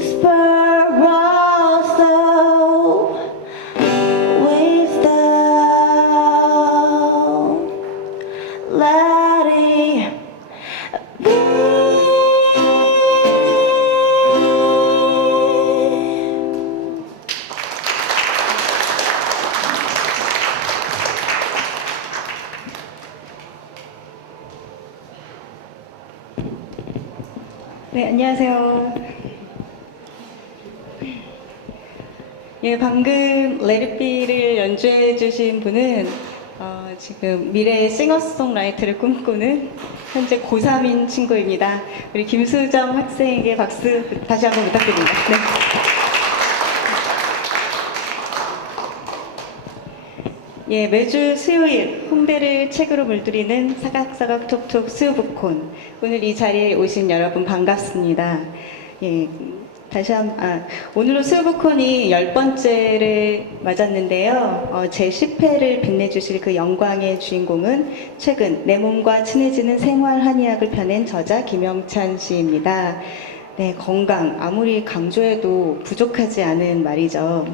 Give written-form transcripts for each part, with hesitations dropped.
whisper also wisdom, let it be. 네, 안녕하세요. 예, 방금 Let It Be를 연주해 주신 분은 지금 미래의 싱어송라이터를 꿈꾸는 현재 고3인 친구입니다. 우리 김수정 학생에게 박수 다시 한번 부탁드립니다. 네. 예, 매주 수요일 홍대를 책으로 물들이는 사각사각 톡톡 수요북콘. 오늘 이 자리에 오신 여러분 반갑습니다. 예, 오늘은 수요북콘이 10번째를 맞았는데요. 제 10회를 빛내주실 그 영광의 주인공은 최근 내 몸과 친해지는 생활 한의학을 펴낸 저자 김영찬 씨입니다. 네, 건강 아무리 강조해도 부족하지 않은 말이죠.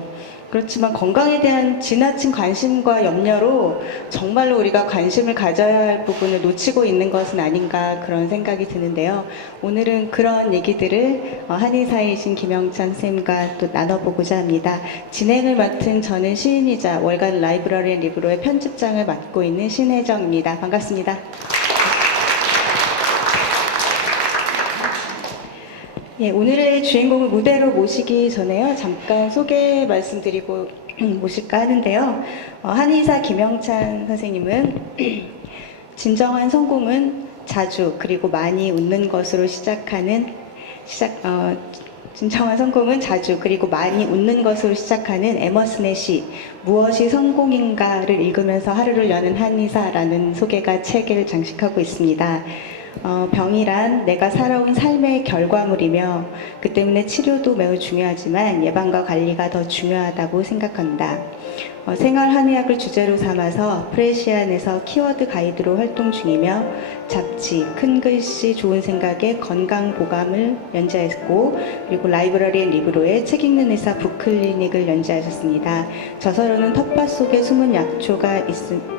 그렇지만 건강에 대한 지나친 관심과 염려로 정말로 우리가 관심을 가져야 할 부분을 놓치고 있는 것은 아닌가 그런 생각이 드는데요. 오늘은 그런 얘기들을 한의사이신 김영찬 쌤과 또 나눠보고자 합니다. 진행을 맡은 저는 시인이자 월간 라이브러리 앤 리브로의 편집장을 맡고 있는 신혜정입니다. 반갑습니다. 예, 오늘의 주인공을 무대로 모시기 전에요. 잠깐 소개 말씀드리고 모실까 하는데요. 한의사 김영찬 선생님은 진정한 성공은 자주 그리고 많이 웃는 것으로 진정한 성공은 자주 그리고 많이 웃는 것으로 시작하는 에머슨의 시 무엇이 성공인가를 읽으면서 하루를 여는 한의사라는 소개가 책을 장식하고 있습니다. 병이란 내가 살아온 삶의 결과물이며 그 때문에 치료도 매우 중요하지만 예방과 관리가 더 중요하다고 생각한다. 생활 한의학을 주제로 삼아서 프레시안에서 키워드 가이드로 활동 중이며 잡지, 큰 글씨, 좋은 생각의 건강 보감을 연재했고 그리고 라이브러리 앤 리브로의 책 읽는 의사 북클리닉을 연재하셨습니다. 저서로는 텃밭 속에 숨은 약초가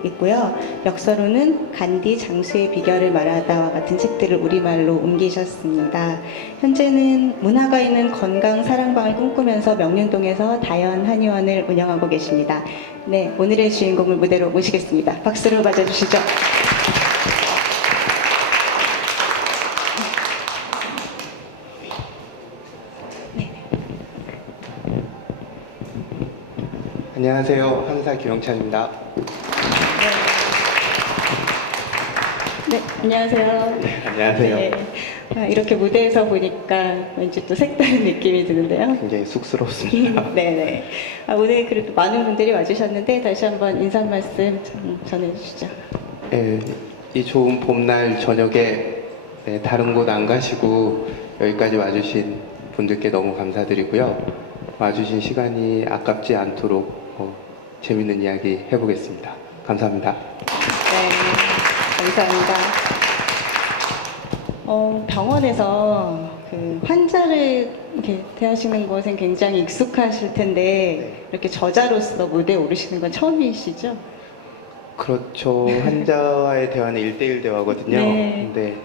있고요. 역서로는 간디 장수의 비결을 말하다와 같은 책들을 우리말로 옮기셨습니다. 현재는 문화가 있는 건강 사랑방을 꿈꾸면서 명륜동에서 다연 한의원을 운영하고 계십니다. 네, 오늘의 주인공을 무대로 모시겠습니다. 박수로 맞아주시죠. 안녕하세요. 한의사 김영찬입니다. 네, 안녕하세요. 네, 안녕하세요. 네, 이렇게 무대에서 보니까 왠지 또 색다른 느낌이 드는데요. 굉장히 쑥스럽습니다. 네네. 오늘 그래도 많은 분들이 와주셨는데 다시 한번 인사 말씀 전해주시죠. 네, 이 좋은 봄날 저녁에 다른 곳 안 가시고 여기까지 와주신 분들께 너무 감사드리고요. 와주신 시간이 아깝지 않도록 재밌는 이야기 해보겠습니다. 감사합니다. 네, 감사합니다. 병원에서 그 환자를 이렇게 대하시는 것엔 굉장히 익숙하실 텐데 이렇게 저자로서 무대에 오르시는 건 처음이시죠? 그렇죠. 환자와의 대화는 1대1 대화거든요. 네. 근데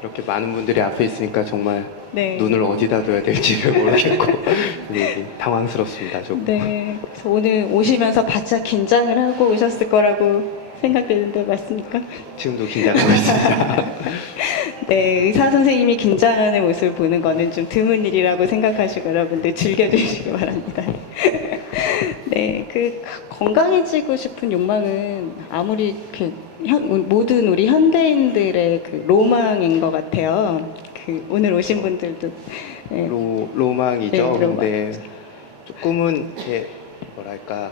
이렇게 많은 분들이 앞에 있으니까 정말 네. 눈을 어디다 둬야 될지를 모르겠고 당황스럽습니다. 조금. 네. 그래서 오늘 오시면서 바짝 긴장을 하고 오셨을 거라고 생각되는데 맞습니까? 지금도 긴장하고 있습니다. 네, 의사 선생님이 긴장하는 모습을 보는 거는 좀 드문 일이라고 생각하시고 여러분들 즐겨주시기 바랍니다. 네, 그 건강해지고 싶은 욕망은 아무리 모든 우리 현대인들의 그 로망인 것 같아요. 그 오늘 오신 분들도 네. 로망이죠. 네, 로망. 근데 조금은 이렇게 뭐랄까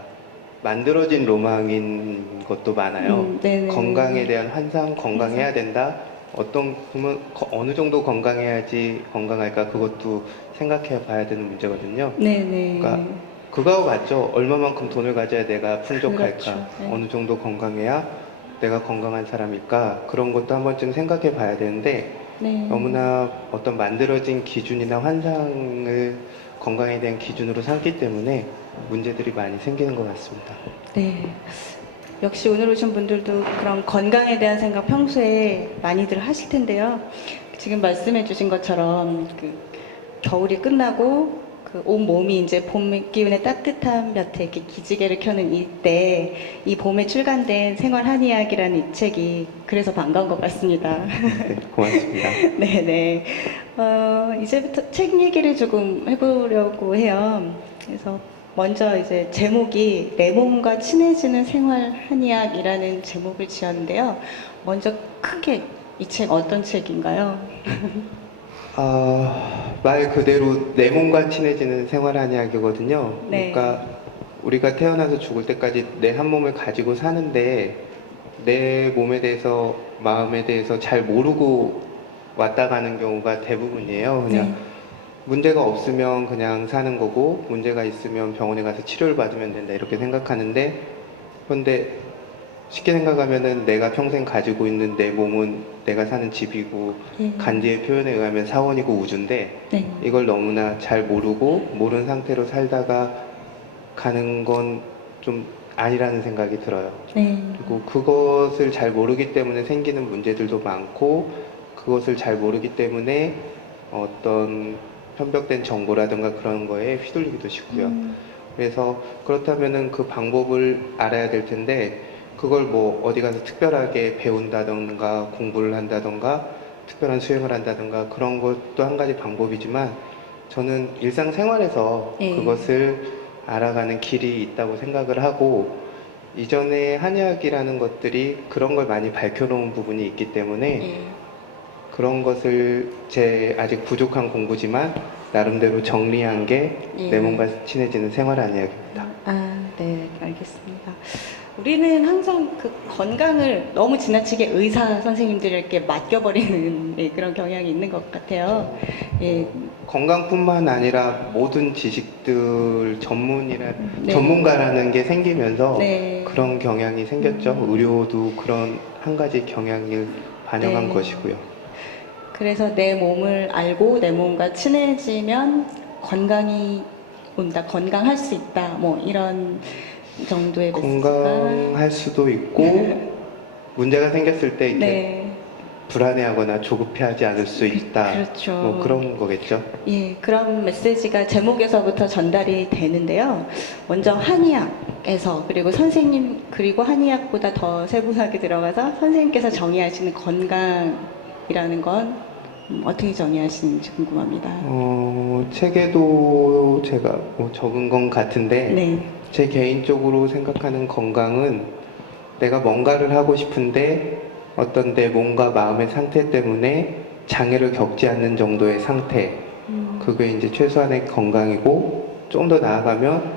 만들어진 로망인 것도 많아요. 건강에 대한 환상, 건강해야 된다. 보면 어느 정도 건강해야지 건강할까 그것도 생각해 봐야 되는 문제거든요. 네네. 그러니까 그거하고 같죠. 얼마만큼 돈을 가져야 내가 풍족할까? 그렇죠. 네. 어느 정도 건강해야 내가 건강한 사람일까? 그런 것도 한 번쯤 생각해 봐야 되는데 네. 너무나 어떤 만들어진 기준이나 환상을 건강에 대한 기준으로 삼기 때문에 문제들이 많이 생기는 것 같습니다. 네. 역시 오늘 오신 분들도 그런 건강에 대한 생각 평소에 많이들 하실 텐데요. 지금 말씀해 주신 것처럼 그 겨울이 끝나고 그 온 몸이 이제 봄 기운의 따뜻한 볕에 이렇게 기지개를 켜는 이때 이 봄에 출간된 생활 한의학이라는 이 책이 그래서 반가운 것 같습니다. 네, 고맙습니다. 네네. 이제부터 책 얘기를 조금 해보려고 해요. 그래서 먼저 이제 제목이 내 몸과 친해지는 생활 한의학이라는 제목을 지었는데요. 먼저 크게 이 책 어떤 책인가요? 말 그대로 내 몸과 친해지는 생활 한의학이거든요. 네. 그러니까 우리가 태어나서 죽을 때까지 내 한 몸을 가지고 사는데 내 몸에 대해서 마음에 대해서 잘 모르고 왔다 가는 경우가 대부분이에요. 그냥 네. 문제가 없으면 그냥 사는 거고 문제가 있으면 병원에 가서 치료를 받으면 된다 이렇게 생각하는데 그런데 쉽게 생각하면은 내가 평생 가지고 있는 내 몸은 내가 사는 집이고 예. 간디의 표현에 의하면 사원이고 우주인데 네. 이걸 너무나 잘 모르고 모르는 상태로 살다가 가는 건 좀 아니라는 생각이 들어요. 네. 그리고 그것을 잘 모르기 때문에 생기는 문제들도 많고 그것을 잘 모르기 때문에 어떤 편벽된 정보라든가 그런 거에 휘둘리기도 쉽고요. 그래서 그렇다면은 그 방법을 알아야 될 텐데 그걸 뭐 어디 가서 특별하게 배운다던가 공부를 한다던가 특별한 수행을 한다던가 그런 것도 한 가지 방법이지만 저는 일상생활에서 예. 그것을 알아가는 길이 있다고 생각을 하고 이전에 한의학이라는 것들이 그런 걸 많이 밝혀놓은 부분이 있기 때문에 예. 그런 것을 제 아직 부족한 공부지만 나름대로 정리한 게 내 예. 몸과 친해지는 생활 한의학입니다. 네, 알겠습니다. 우리는 항상 그 건강을 너무 지나치게 의사 선생님들에게 맡겨버리는 예, 그런 경향이 있는 것 같아요. 예, 건강뿐만 아니라 모든 지식들 네. 전문가라는 게 생기면서 네. 그런 경향이 생겼죠. 의료도 그런 한 가지 경향을 반영한 네. 것이고요. 그래서 내 몸을 알고 내 몸과 친해지면 건강이 온다, 건강할 수 있다, 뭐 이런 정도의 메시지가. 건강할 수도 있고 문제가 생겼을 때 이렇게 네. 불안해하거나 조급해하지 않을 수 있다. 그렇죠. 뭐 그런 거겠죠. 예, 그런 메시지가 제목에서부터 전달이 되는데요. 먼저 한의학에서 그리고 선생님 그리고 한의학보다 더 세분하게 들어가서 선생님께서 정의하시는 건강이라는 건 어떻게 정의하시는지 궁금합니다. 책에도 제가 뭐 적은 건 같은데 네, 제 개인적으로 생각하는 건강은 내가 뭔가를 하고 싶은데 어떤 내 몸과 마음의 상태 때문에 장애를 겪지 않는 정도의 상태 그게 이제 최소한의 건강이고 좀 더 나아가면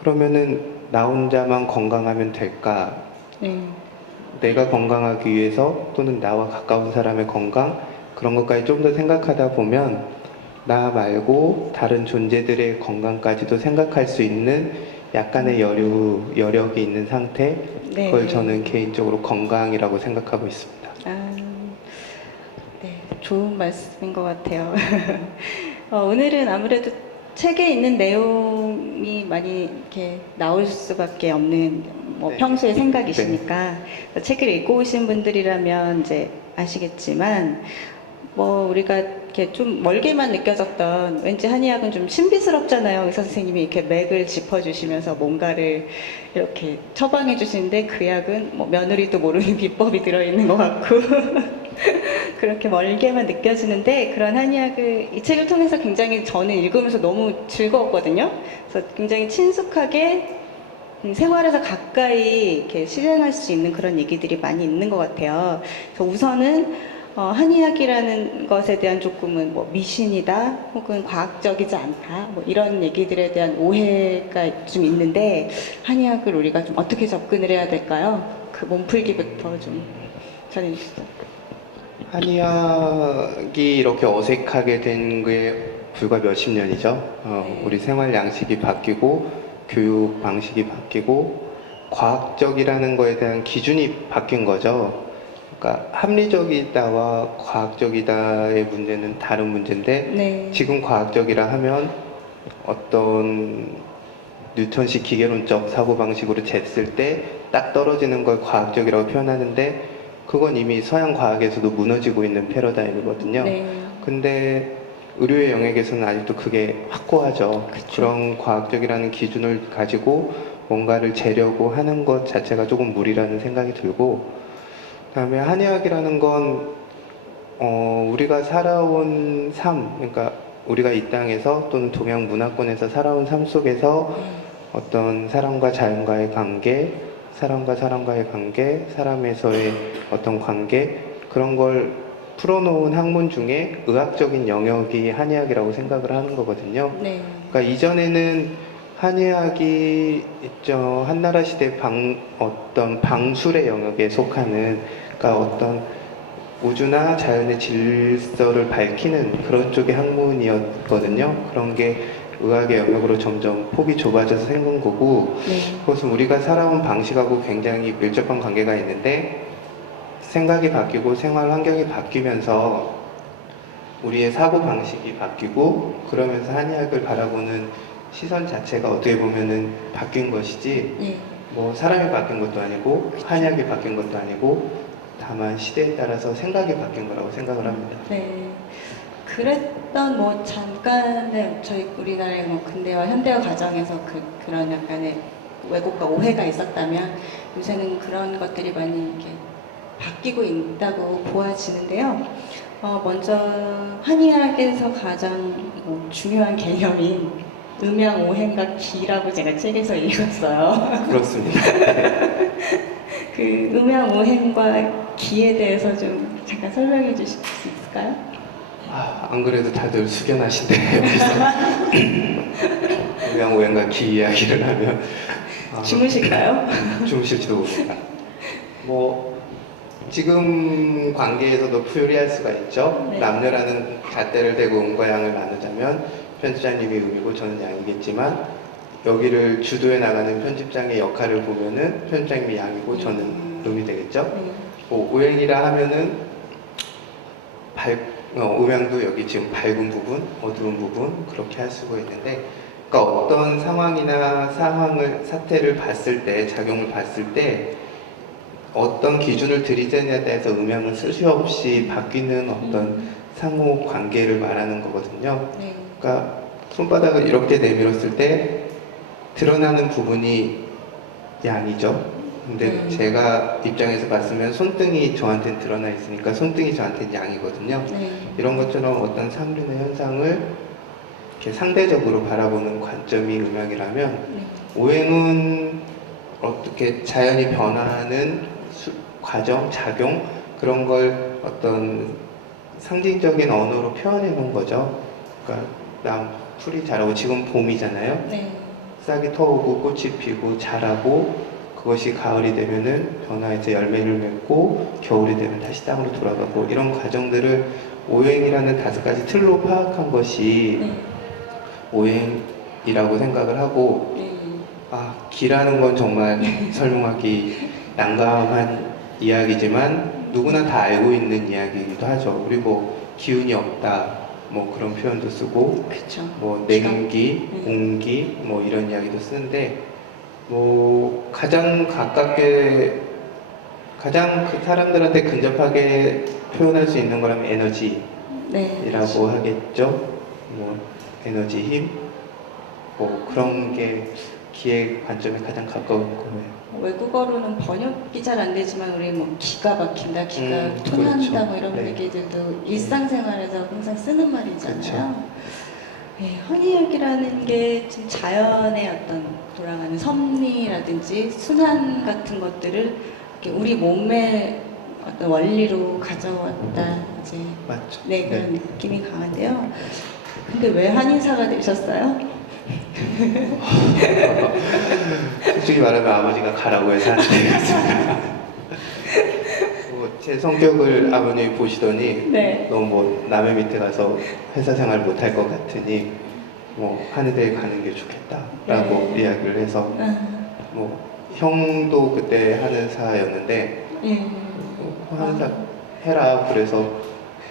그러면은 나 혼자만 건강하면 될까? 네, 내가 건강하기 위해서 또는 나와 가까운 사람의 건강 그런 것까지 좀 더 생각하다 보면 나 말고 다른 존재들의 건강까지도 생각할 수 있는 약간의 여력이 있는 상태 네. 그걸 저는 개인적으로 건강이라고 생각하고 있습니다. 네, 좋은 말씀인 것 같아요. 오늘은 아무래도 책에 있는 내용이 많이 이렇게 나올 수밖에 없는 뭐 네. 평소의 생각이시니까 책을 읽고 오신 분들이라면 이제 아시겠지만 뭐 우리가 이렇게 좀 멀게만 느껴졌던 왠지 한의학은 좀 신비스럽잖아요. 의사 선생님이 이렇게 맥을 짚어주시면서 뭔가를 이렇게 처방해 주시는데 그 약은 뭐 며느리도 모르는 비법이 들어있는 것 같고 그렇게 멀게만 느껴지는데 그런 한의학을 이 책을 통해서 굉장히 저는 읽으면서 너무 즐거웠거든요. 그래서 굉장히 친숙하게 생활에서 가까이 이렇게 실행할 수 있는 그런 얘기들이 많이 있는 것 같아요. 그래서 우선은 한의학이라는 것에 대한 조금은 뭐 미신이다 혹은 과학적이지 않다 뭐 이런 얘기들에 대한 오해가 좀 있는데 한의학을 우리가 좀 어떻게 접근을 해야 될까요? 그 몸풀기부터 좀 전해주시죠. 한의학이 이렇게 어색하게 된 게 불과 몇십 년이죠. 우리 생활 양식이 바뀌고 교육 방식이 바뀌고 과학적이라는 거에 대한 기준이 바뀐 거죠. 그러니까 합리적이다와 과학적이다의 문제는 다른 문제인데 네. 지금 과학적이라 하면 어떤 뉴턴식 기계론적 사고방식으로 쟀을 때 딱 떨어지는 걸 과학적이라고 표현하는데 그건 이미 서양 과학에서도 무너지고 있는 패러다임이거든요. 네. 근데 의료의 영역에서는 아직도 그게 확고하죠. 그쵸. 그런 과학적이라는 기준을 가지고 뭔가를 재려고 하는 것 자체가 조금 무리라는 생각이 들고, 그다음에 한의학이라는 건 우리가 살아온 삶, 그러니까 우리가 이 땅에서 또는 동양 문화권에서 살아온 삶 속에서 어떤 사람과 자연과의 관계, 사람과 사람과의 관계, 사람에서의 어떤 관계, 그런 걸 풀어놓은 학문 중에 의학적인 영역이 한의학이라고 생각을 하는 거거든요. 네. 그러니까 이전에는 한의학이 있죠. 한나라 시대 어떤 방술의 영역에 속하는, 그러니까 어떤 우주나 자연의 질서를 밝히는 그런 쪽의 학문이었거든요. 그런 게 의학의 영역으로 점점 폭이 좁아져서 생긴 거고, 네. 그것은 우리가 살아온 방식하고 굉장히 밀접한 관계가 있는데, 생각이 바뀌고 생활 환경이 바뀌면서 우리의 사고 방식이 바뀌고, 그러면서 한의학을 바라보는 시선 자체가 어떻게 보면은 바뀐 것이지, 예. 뭐 사람이 바뀐 것도 아니고 한의학이 바뀐 것도 아니고, 다만 시대에 따라서 생각이 바뀐 거라고 생각을 합니다. 네. 그랬던 뭐 잠깐의 저희 우리나라의 뭐 근대화 현대화 과정에서 그런 약간의 왜곡과 오해가 있었다면 요새는 그런 것들이 많이 이렇게 바뀌고 있다고 보아지는데요. 먼저 한의학에서 가장 뭐 중요한 개념인 음양오행과 기라고 제가 책에서 읽었어요. 그렇습니다. 그 음양오행과 기에 대해서 좀 잠깐 설명해 주실 수 있을까요? 안 그래도 다들 숙연하신데 여기서 그냥 오행과 기 이야기를 하면 주무실까요? 주무실지도 모릅니다. 뭐 지금 관계에서도 푸요리할 수가 있죠. 네. 남녀라는 잣대를 대고 음과 양을 나누자면 편집장님이 음이고 저는 양이겠지만, 여기를 주도해 나가는 편집장의 역할을 보면은 편집장님이 양이고 저는 음이 되겠죠. 네. 뭐 오행이라 하면은 음양도 여기 지금 밝은 부분, 어두운 부분 그렇게 할 수가 있는데, 그러니까 어떤 상황이나 사태를 봤을 때, 작용을 봤을 때 어떤 기준을 들이대냐에 따라서 음양은 수시없이 바뀌는 어떤 상호 관계를 말하는 거거든요. 네. 그러니까 손바닥을 이렇게 내밀었을 때 드러나는 부분이 양이죠. 근데 제가 입장에서 봤으면 손등이 저한테는 드러나 있으니까 손등이 저한테는 양이거든요. 네. 이런 것처럼 어떤 상류의 현상을 이렇게 상대적으로 바라보는 관점이 음양이라면, 네. 오행은 어떻게 자연이 변화하는 과정, 작용, 그런 걸 어떤 상징적인 언어로 표현해 놓은 거죠. 그러니까 풀이 자라고, 지금 봄이잖아요. 네. 싹이 터오고 꽃이 피고 자라고, 그것이 가을이 되면은 변화해서 열매를 맺고 겨울이 되면 다시 땅으로 돌아가고, 이런 과정들을 오행이라는 5가지 틀로 파악한 것이 네. 오행이라고 생각을 하고, 네. 기라는 건 정말 설명하기 난감한 이야기지만 누구나 다 알고 있는 이야기이기도 하죠. 우리 뭐 기운이 없다, 뭐 그런 표현도 쓰고, 그렇죠. 뭐 냉기, 공기, 뭐 이런 이야기도 쓰는데, 뭐 가장 가깝게, 가장 그 사람들한테 근접하게 표현할 수 있는 거라면 에너지라고 네. 하겠죠. 뭐 에너지, 힘, 뭐 그런 게 기의 관점에 가장 가까운 거예요. 외국어로는 번역이 잘 안 되지만 우리 뭐 기가 막힌다, 기가 통한다, 그렇죠. 뭐 이런 네. 얘기들도 일상생활에서 항상 쓰는 말이잖아요. 그렇죠. 네, 헌의학이라는 게 지금 자연의 어떤 돌아가는 섭리라든지 순환 같은 것들을 이렇게 우리 몸의 어떤 원리로 가져왔다, 이제 맞죠. 네, 그런 느낌이 강한데요. 근데 왜 한의사가 되셨어요? 솔직히 말하면 아버지가 가라고 해서 하는 얘기였습니다. 제 성격을 아버님이 보시더니 네. 너무 뭐 남의 밑에 가서 회사 생활 못할 것 같으니 뭐 한의대에 가는 게 좋겠다라고 네. 이야기를 해서, 뭐 형도 그때 하는 사였는데 예. 한사 해라. 그래서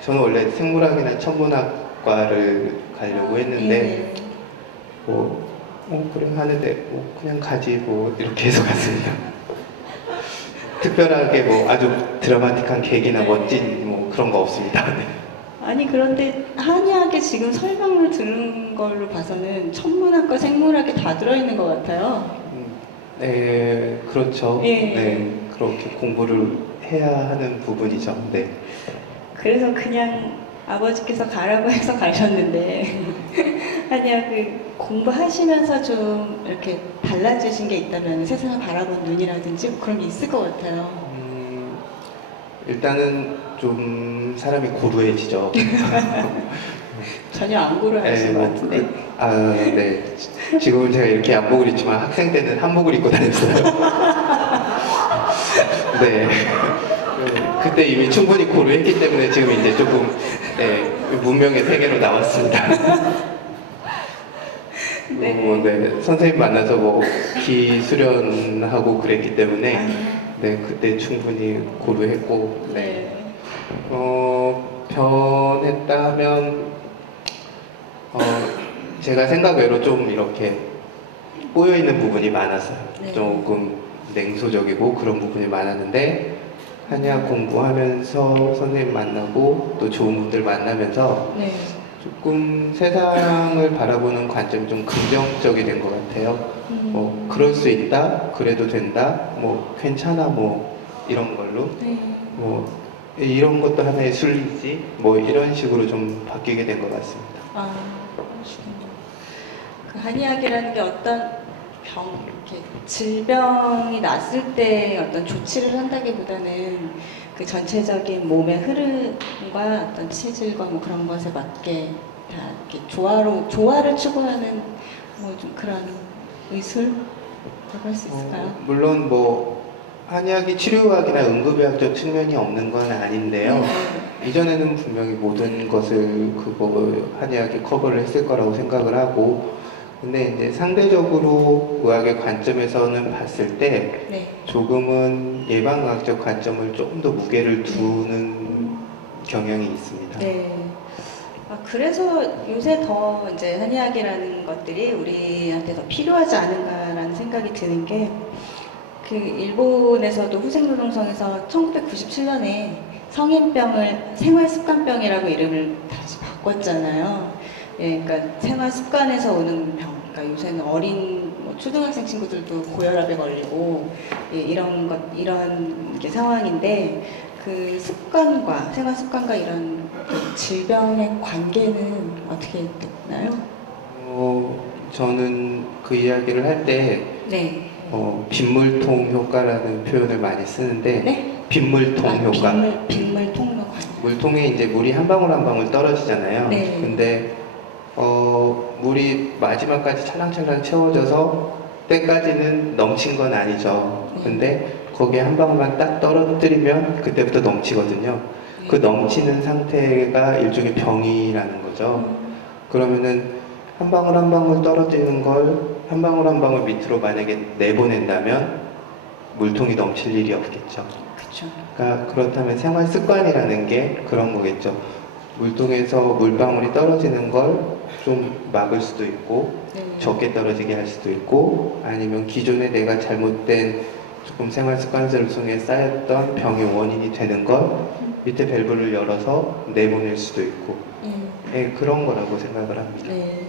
저는 원래 생물학이나 천문학과를 가려고 했는데 예. 그래 하는데 그냥 가지 뭐 이렇게 해서 갔습니다. 특별하게 뭐 아주 드라마틱한 계기나 멋진 뭐 그런 거 없습니다. 네. 아니 그런데 한의학에 지금 설명을 들은 걸로 봐서는 천문학과 생물학이 다 들어있는 것 같아요. 네, 그렇죠. 예. 네, 그렇게 공부를 해야 하는 부분이죠. 네. 그래서 그냥 아버지께서 가라고 해서 가셨는데 한의학을 공부하시면서 좀 이렇게 달라지신 게 있다면 세상을 바라본 눈이라든지 뭐 그런 게 있을 것 같아요. 일단은 좀 사람이 고루해지죠. 전혀 안 고려하신 것 같은데. 네. 지금은 제가 이렇게 양복을 입지만 학생 때는 한복을 입고 다녔어요. 네. 그때 이미 충분히 고루했기 때문에 지금 이제 조금 문명의 세계로 나왔습니다. 네. 네. 선생님 만나서 뭐 기수련하고 그랬기 때문에 네, 그때 충분히 고루했고 네. 변했다면 제가 생각 외로 좀 이렇게 꼬여있는 부분이 많았어요. 네. 조금 냉소적이고 그런 부분이 많았는데 한의학 공부하면서 선생님 만나고 또 좋은 분들 만나면서 네. 조금 세상을 바라보는 관점이 좀 긍정적이 된 것 같아요. 그럴 수 있다, 그래도 된다, 뭐 괜찮아, 뭐 이런 걸로 네. 뭐 이런 것도 하나의 순리지, 뭐 이런 식으로 좀 바뀌게 된 것 같습니다. 그러시군요. 그 한의학이라는 게 어떤 이렇게 질병이 났을 때 어떤 조치를 한다기보다는 그 전체적인 몸의 흐름과 어떤 체질과 뭐 그런 것에 맞게 다 이렇게 조화를 추구하는 뭐 좀 그런 의술이라고 할 수 있을까요? 물론 뭐 한의학이 치료학이나 응급의학적 측면이 없는 건 아닌데요. 이전에는 분명히 모든 것을 한의학이 커버를 했을 거라고 생각을 하고, 근데 이제 상대적으로 의학의 관점에서는 봤을 때 네. 조금은 예방의학적 관점을 조금 더 무게를 두는 경향이 있습니다. 네. 그래서 요새 더 이제 한의학이라는 것들이 우리한테 더 필요하지 않은가라는 생각이 드는 게, 그 일본에서도 후생노동성에서 1997년에 성인병을 생활습관병이라고 이름을 다시 바꿨잖아요. 예, 그러니까 생활습관에서 오는 병. 그러니까 요새는 어린 뭐 초등학생 친구들도 고혈압에 걸리고 이런 게 상황인데, 그 습관과 생활습관과 이런 그 질병의 관계는 어떻게 됐나요? 저는 그 이야기를 할 때 네. 빗물통 효과라는 표현을 많이 쓰는데, 네? 빗물통 효과. 빗물 통로 관계. 물통에 이제 물이 한 방울 한 방울 떨어지잖아요. 네. 근데 물이 마지막까지 찰랑찰랑 채워져서 때까지는 넘친 건 아니죠. 네. 근데 거기에 한 방울만 딱 떨어뜨리면 그때부터 넘치거든요. 네. 그 넘치는 상태가 일종의 병이라는 거죠. 그러면은 한 방울 한 방울 떨어지는 걸 한 방울 한 방울 밑으로 만약에 내보낸다면 물통이 넘칠 일이 없겠죠. 그렇죠. 그러니까 그렇다면 생활 습관이라는 게 그런 거겠죠. 물통에서 물방울이 떨어지는 걸 좀 막을 수도 있고, 네. 적게 떨어지게 할 수도 있고, 아니면 기존에 내가 잘못된 조금 생활 습관들 속에 쌓였던 병의 원인이 되는 걸 밑에 밸브를 열어서 내보낼 수도 있고, 네, 그런 거라고 생각을 합니다. 네.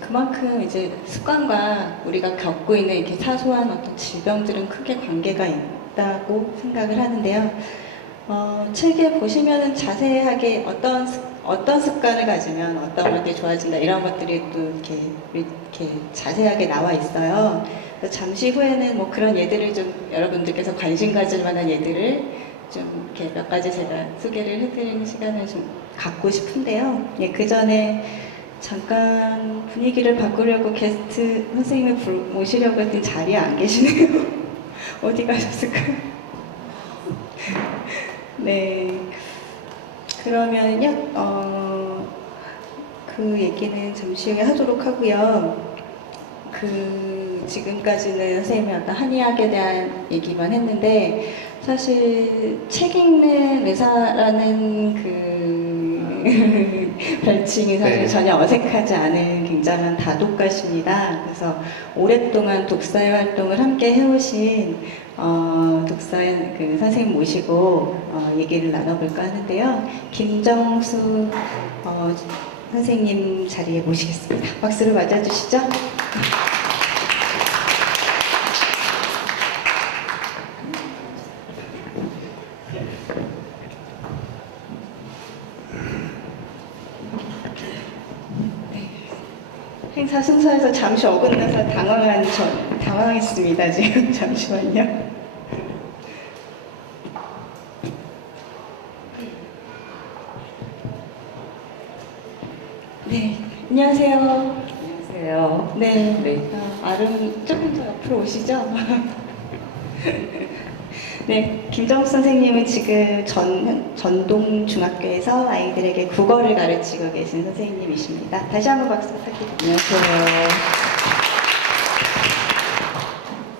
그만큼 이제 습관과 우리가 겪고 있는 이렇게 사소한 어떤 질병들은 크게 관계가 있다고 생각을 하는데요. 책에 보시면은 자세하게 어떤 습관을 가지면 어떤 것들이 좋아진다 이런 것들이 또 이렇게 자세하게 나와 있어요. 그래서 잠시 후에는 뭐 그런 예들을 좀 여러분들께서 관심 가질 만한 예들을 좀 이렇게 몇 가지 제가 소개를 해드리는 시간을 좀 갖고 싶은데요. 예, 그 전에 잠깐 분위기를 바꾸려고 게스트 선생님을 모시려고 했더니 자리에 안 계시네요. 어디 가셨을까요? 네. 그러면요, 그 얘기는 잠시 후에 하도록 하고요. 지금까지는 선생님이 어떤 한의학에 대한 얘기만 했는데, 사실 책 읽는 의사라는 별칭이 사실 네. 전혀 어색하지 않은 굉장한 다독가십니다. 그래서 오랫동안 독서회 활동을 함께 해오신 독서회 선생님 모시고 얘기를 나눠볼까 하는데요. 김정수 선생님 자리에 모시겠습니다. 박수로 맞아주시죠. 행사 순서에서 잠시 어긋나서 당황했습니다. 지금 잠시만요. 네, 안녕하세요. 안녕하세요. 네, 네. 조금 더 옆으로 오시죠. 네, 김정수 선생님은 지금 전동중학교에서 아이들에게 국어를 가르치고 계신 선생님이십니다. 다시 한번 박수 부탁드립니다. 안녕하세요.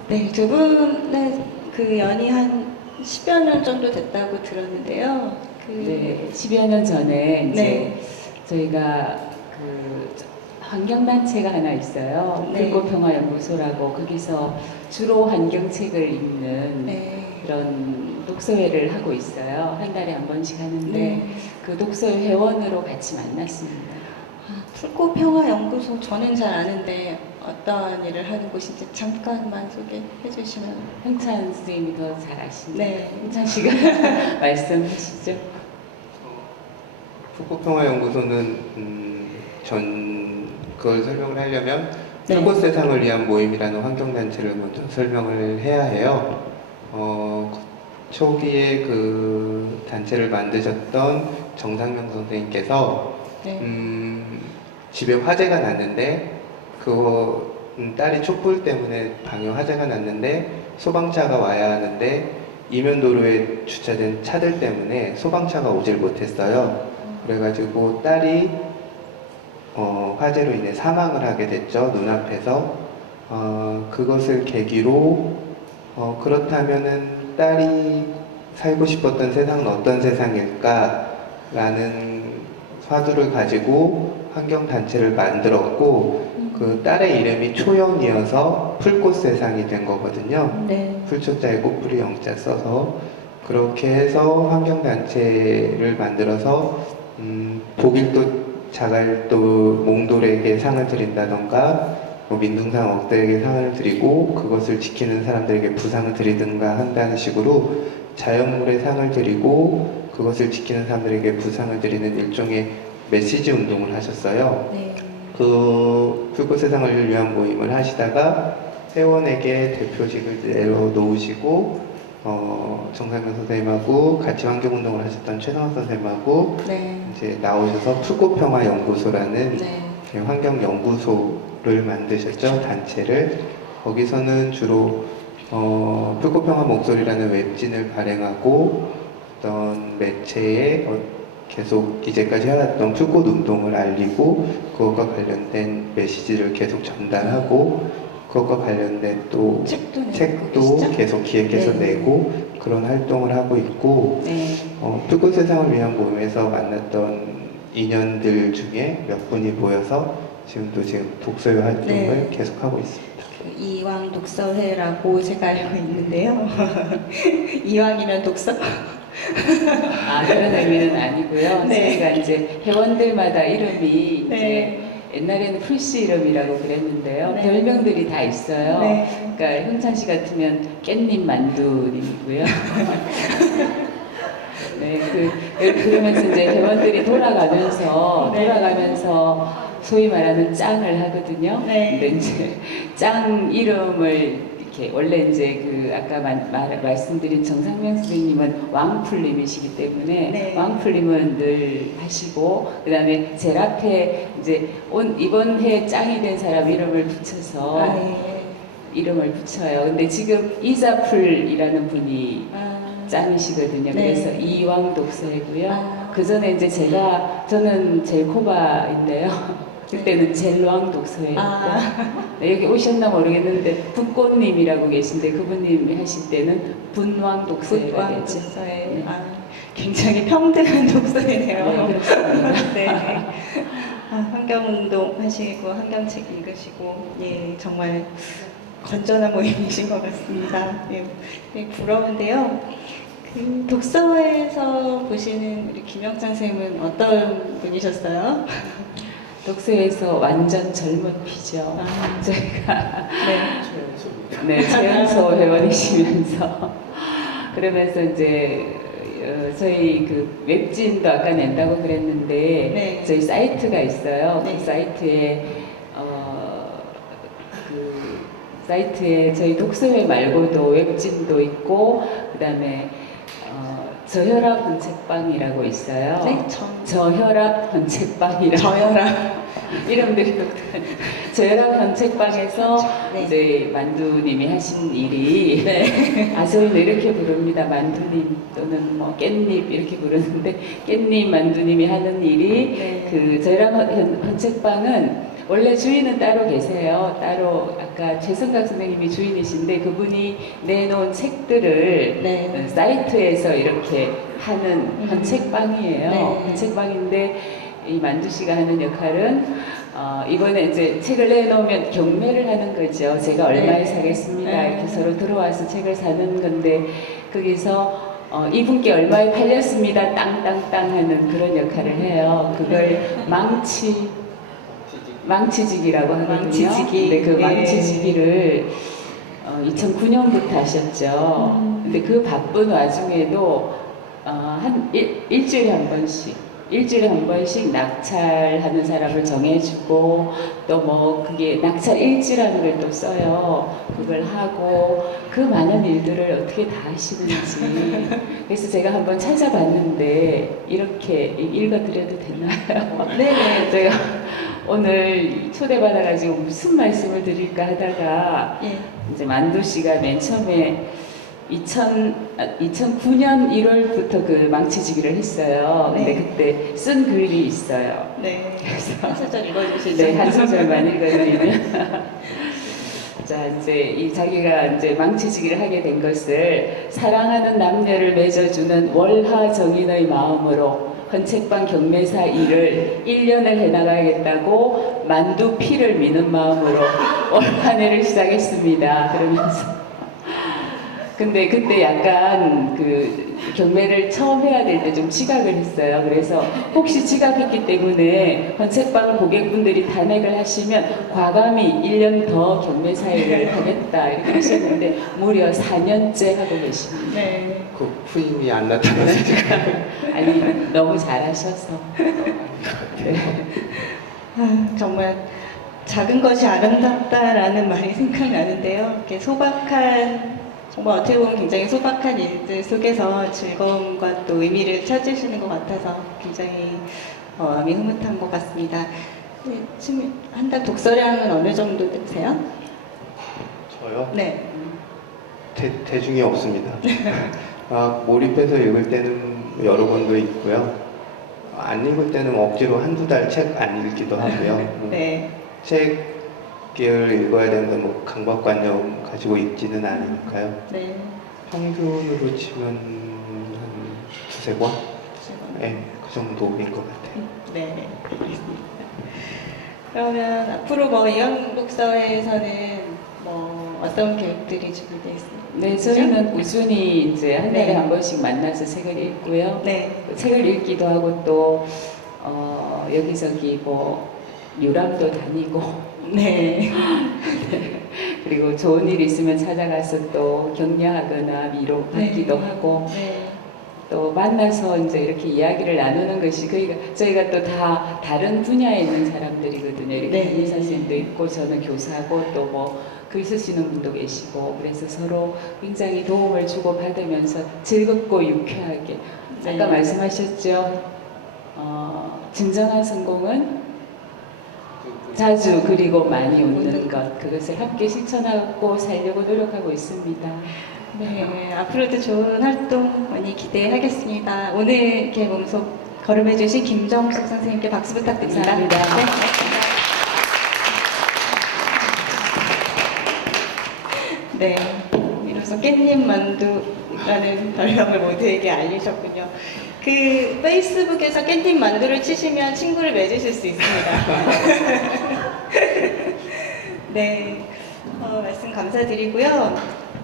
네, 두 분의 연이 한 10여 년 정도 됐다고 들었는데요. 네, 10여 년 전에 이제 네. 저희가 환경단체가 하나 있어요. 네. 불꽃평화연구소라고 거기서 주로 환경책을 읽는 네. 그런 독서회를 하고 있어요. 한 달에 한 번씩 하는데 네. 그 독서회 회원으로 같이 만났습니다. 불꽃평화연구소 저는 잘 아는데 어떤 일을 하는 곳인지 잠깐만 소개해 주시면. 흥찬 선생님이 더 잘 아시네요. 네. 흥찬 씨가 말씀하시죠. 불꽃평화연구소는 그걸 설명을 하려면 네. 불꽃 세상을 위한 모임이라는 환경단체를 먼저 설명을 해야 해요. 초기에 그 단체를 만드셨던 정상명 선생님께서 네. 집에 화재가 났는데 딸이 촛불 때문에 방에 화재가 났는데 소방차가 와야 하는데 이면도로에 주차된 차들 때문에 소방차가 오질 못했어요. 그래가지고 딸이 화재로 인해 사망을 하게 됐죠. 눈앞에서. 그것을 계기로 그렇다면은 딸이 살고 싶었던 세상은 어떤 세상일까? 라는 화두를 가지고 환경단체를 만들었고 그 딸의 이름이 초영이어서 풀꽃 세상이 된 거거든요. 네. 풀초자에 꽃뿌리 영자 써서 그렇게 해서 환경단체를 만들어서 독일도 자갈도 몽돌에게 상을 드린다던가 민둥산 억대에게 상을 드리고 그것을 지키는 사람들에게 부상을 드리든가 한다는 식으로 자연물에 상을 드리고 그것을 지키는 사람들에게 부상을 드리는 일종의 메시지 운동을 하셨어요. 네. 그 불꽃 세상을 위한 모임을 하시다가 회원에게 대표직을 내려놓으시고 정상근 선생님하고 같이 환경운동을 하셨던 최성원 선생님하고 네. 이제 나오셔서 불꽃평화연구소라는 네. 환경연구소를 만드셨죠. 단체를. 거기서는 주로 불꽃평화 목소리라는 웹진을 발행하고 어떤 매체에 계속 이제까지 해왔던 불꽃운동을 알리고 그것과 관련된 메시지를 계속 전달하고 그것과 관련된 또 책도 계속 기획해서 네. 내고 그런 활동을 하고 있고 네. 불꽃 세상을 위한 모임에서 만났던 인연들 중에 몇 분이 모여서 지금 독서회 활동을 네. 계속하고 있습니다. 이왕 독서회라고 제가 알고 있는데요. 이왕이면 독서? 그런 의미는 아니고요. 네. 저희가 이제 회원들마다 이름이 네. 이제 옛날에는 풀씨 이름이라고 그랬는데요. 네. 별명들이 다 있어요. 네. 그러니까 흥찬 씨 같으면 깻잎 만두님이고요. 네, 그러면서 이제 회원들이 돌아가면서 소위 말하는 짱을 하거든요. 네. 근데 이제 짱 이름을 이렇게 원래 이제 아까 말씀드린 정상명 선생님은 왕풀님이시기 때문에 네. 왕풀님은 늘 하시고 그다음에 제일 앞에 이제 이번 해 짱이 된 사람 이름을 붙여서 네. 이름을 붙여요. 근데 지금 이자풀이라는 분이 짱이시거든요. 네. 그래서 이왕 독서회고요. 아. 그 전에 이제 저는 제일 코바인데요. 그때는 젤로왕 독서회 있고 아. 네, 여기 오셨나 모르겠는데 붓꽃님이라고 계신데 그분님이 하실 때는 분왕 독서회가 굿왕 되죠. 독서회. 네. 아, 굉장히 평등한 독서회네요. 네, 그렇습니다. 네. 아, 환경운동 하시고 환경책 읽으시고 예 정말 건전한 모임이신 것 같습니다. 예, 네, 부러운데요. 그 독서회에서 보시는 우리 김영찬 선생님은 어떤 분이셨어요? 독서에서 완전 젊은 피죠. 아. 저희가 네. 네, 최연소 회원이시면서 그러면서 이제 저희 그 웹진도 아까 낸다고 그랬는데 네. 저희 사이트가 있어요. 네. 그 사이트에 저희 독서회 말고도 웹진도 있고 그다음에 저혈압 헌책방이라고 있어요. 네, 저혈압 헌책방이라고 저혈압. 이름들이 저혈압 헌책방에서 네. 이제 만두님이 하신 일이 네. 저희는 이렇게 부릅니다. 만두님 또는 뭐 깻잎 이렇게 부르는데 깻잎 만두님이 하는 일이 네. 그 저혈압 헌책방은 원래 주인은 따로 계세요. 따로 아까 최성각 선생님이 주인이신데 그분이 내놓은 책들을 네. 사이트에서 이렇게 하는 헌책방이에요. 네. 헌책방인데 이 만두 씨가 하는 역할은 이번에 이제 책을 내놓으면 경매를 하는 거죠. 제가 얼마에 네. 사겠습니다. 네. 이렇게 서로 들어와서 책을 사는 건데 거기서 이분께 얼마에 팔렸습니다. 땅땅땅 하는 그런 역할을 해요. 그걸 망치지기라고 하거든요. 망치지기. 근데 그 예. 망치지기를 2009년부터 하셨죠. 근데 그 바쁜 와중에도 일주일에 한 번씩 낙찰하는 사람을 정해주고 또 뭐 그게 낙찰 일지라는 걸 또 써요. 그걸 하고 그 많은 일들을 어떻게 다 하시는지 그래서 제가 한번 찾아봤는데 이렇게 읽어드려도 되나요? 네네. 제가 오늘 초대받아가지고 무슨 말씀을 드릴까 하다가 예. 이제 만두 씨가 맨 처음에 2009년 1월부터 그 망치지기를 했어요. 근데 네. 그때 쓴 글이 있어요. 네. 그래서 한 소절 읽어주시죠. 네, 한 소절만 읽어드리면 자 이제 자기가 이제 망치지기를 하게 된 것을 사랑하는 남녀를 맺어주는 월하 정인의 마음으로 헌책방 경매사 일을 1년을 해나가야겠다고 만두 피를 미는 마음으로 올 한 해를 시작했습니다. 그러면서 근데 그때 약간 그 경매를 처음 해야 될 때 좀 지각을 했어요. 그래서 혹시 지각했기 때문에 헌책방 고객분들이 탄핵을 하시면 과감히 1년 더 경매 사유를 하겠다 이렇게 하셨는데 무려 4년째 하고 계십니다. 네. 그 후임이 안 나타났으니까. 아니 너무 잘하셔서. 네. 아, 정말 작은 것이 아름답다라는 말이 생각나는데요. 이렇게 소박한 정말 어떻게 보면 굉장히 소박한 일들 속에서 즐거움과 또 의미를 찾으시는 것 같아서 굉장히 마음이 흐뭇한 것 같습니다. 네, 지금 한 달 독서량은 어느 정도 되세요? 저요? 네. 대중이 없습니다. 몰입해서 읽을 때는 여러 권도 있고요. 안 읽을 때는 억지로 한두 달 책 안 읽기도 하고요. 네. 책을 읽어야 되는데 뭐 강박관념 가지고 읽지는 않으니까요. 네. 평균으로 치면 한 두세 권? 네, 그 정도인 것 같아요. 네. 알겠습니다. 그러면 앞으로 뭐 이영독서회에서는 뭐 어떤 계획들이 준비되어 있습니까? 네, 저희는 꾸준히 이제 한 달에 네. 한 번씩 만나서 책을 읽고요. 네. 책을 읽기도 하고 또 여기저기 뭐 유람도 다니고 네. 그리고 좋은 일 있으면 찾아가서 또 격려하거나 위로받기도 하고 네. 또 만나서 이제 이렇게 이야기를 나누는 것이 저희가 또 다 다른 분야에 있는 사람들이거든요. 이렇게 네. 한의사 선생님도 있고 저는 교사고 또 뭐 글 쓰시는 분도 계시고 그래서 서로 굉장히 도움을 주고 받으면서 즐겁고 유쾌하게 네. 아까 말씀하셨죠. 진정한 성공은 자주 그리고 많이 웃는 것 그것을 함께 실천하고 살려고 노력하고 있습니다. 네, 앞으로도 좋은 활동 많이 기대하겠습니다. 오늘 이렇게 몸속 걸음해주신 김정숙 선생님께 박수 부탁드립니다. 감사합니다. 네, 고맙습니다. 네, 이로써 깻잎 만두라는 별명을 모두에게 알리셨군요. 그 페이스북에서 깻잎 만두를 치시면 친구를 맺으실 수 있습니다. 네, 말씀 감사드리고요.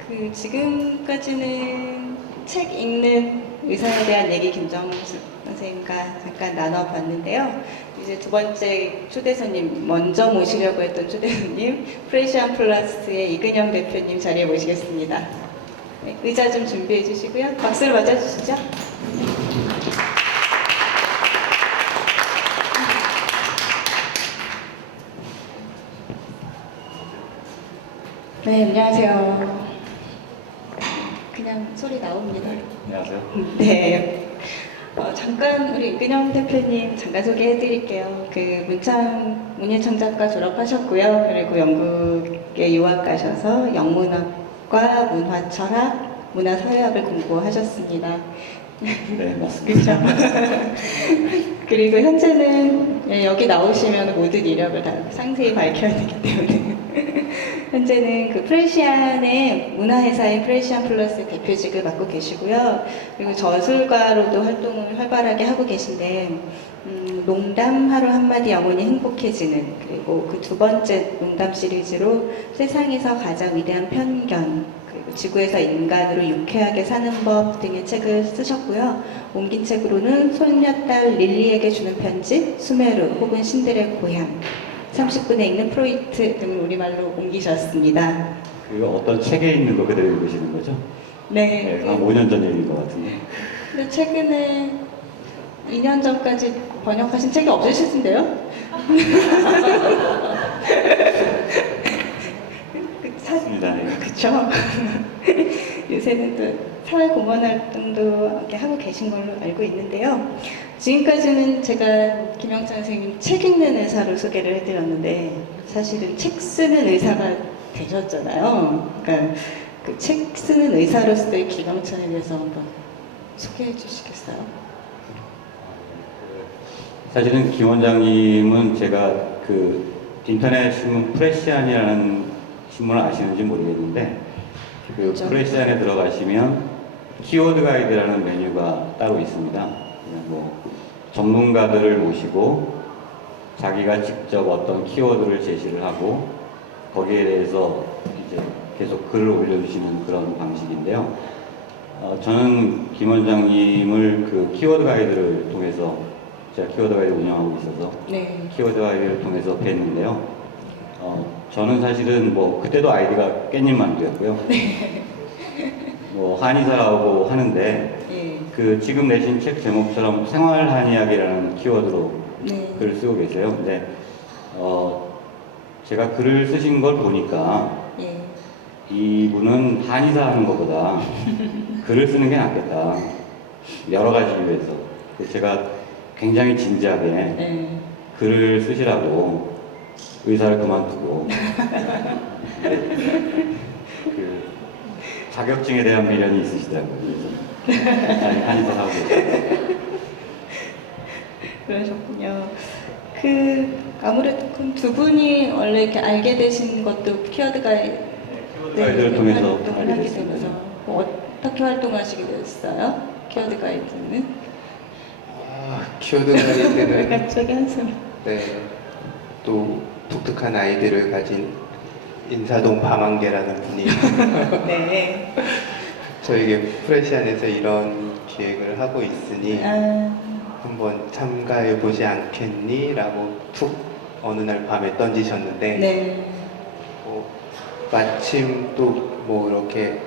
그 지금까지는 책 읽는 의사에 대한 얘기 김정수 선생님과 잠깐 나눠봤는데요. 이제 두 번째 초대 손님, 먼저 모시려고 했던 초대 손님, 프레시안 플러스의 이근영 대표님 자리에 모시겠습니다. 네, 의자 좀 준비해 주시고요. 박수를 맞아주시죠. 네, 안녕하세요. 그냥 소리 나옵니다. 안녕하세요. 네. 잠깐 우리 이근영 대표님 잠깐 소개해 드릴게요. 그 문예창작과 졸업하셨고요. 그리고 영국에 유학 가셔서 영문학과 문화철학, 문화사회학을 공부하셨습니다. 네, 맞습니다. 그렇죠. 그리고 현재는 여기 나오시면 모든 이력을 다 상세히 밝혀야 되기 때문에 현재는 그 프레시안의 문화회사인 프레시안 플러스 대표직을 맡고 계시고요. 그리고 저술가로도 활동을 활발하게 하고 계신데 농담 하루 한마디 영혼이 행복해지는, 그리고 그 두 번째 농담 시리즈로 세상에서 가장 위대한 편견, 그리고 지구에서 인간으로 유쾌하게 사는 법 등의 책을 쓰셨고요. 옮긴 책으로는 손녀딸 릴리에게 주는 편지, 수메르 혹은 신들의 고향, 30분에 읽는 프로이트 등을 우리말로 옮기셨습니다. 그 어떤 책에 있는 거 그대로 읽으시는 거죠? 네. 네, 한 5년 전 얘기인 것 같은데. 근데 최근에 2년 전까지 번역하신 책이 없으시던데요? 맞습니다. 네. 그쵸? 요새는 또 사회공헌 활동도 이렇게 하고 계신 걸로 알고 있는데요. 지금까지는 제가 김영찬 선생님 책 읽는 의사로 소개를 해드렸는데 사실은 책 쓰는 의사가 되셨잖아요. 그러니까 그 책 쓰는 의사로서의 김영찬에 대해서 한번 소개해 주시겠어요? 사실은 김 원장님은 제가 그 인터넷 신문 프레시안이라는 신문을 아시는지 모르겠는데 그 그렇죠. 프레시안에 들어가시면 키워드 가이드라는 메뉴가 따로 있습니다. 그냥 뭐 전문가들을 모시고 자기가 직접 어떤 키워드를 제시를 하고 거기에 대해서 이제 계속 글을 올려주시는 그런 방식인데요. 저는 김 원장님을 그 키워드 가이드를 통해서, 제가 키워드 가이드 운영하고 있어서 네. 키워드 가이드를 통해서 뵀는데요. 저는 사실은 뭐 그때도 아이디가 깻잎 만두였고요. 뭐 한의사라고 하는데 예. 그 지금 내신 책 제목처럼 생활 한의학이라는 키워드로 네. 글을 쓰고 계세요. 근데 제가 글을 쓰신 걸 보니까 예. 이분은 한의사 하는 것보다 글을 쓰는 게 낫겠다. 여러 가지 이유에서. 그래서 제가 굉장히 진지하게 네. 글을 쓰시라고 의사를 그만두고 그 자격증에 대한 미련이 있으시더라고요. 그래서 한의사 하고 계세요. 그러셨군요. 그 아무래도 그두 분이 원래 이렇게 알게 되신 것도 키워드 가이드를 통해서 활동을 알게 하게 됐습니다. 되면서 어떻게 활동하시게 됐어요? 키워드 가이드는? 키워드 가이드는 갑자기 한숨. 네, 또 독특한 아이디를 가진 인사동 밤안개라는 분이 네. 저에게 프레시안에서 이런 기획을 하고 있으니 한번 참가해 보지 않겠니? 라고 툭 어느 날 밤에 던지셨는데 네. 마침 또 뭐 이렇게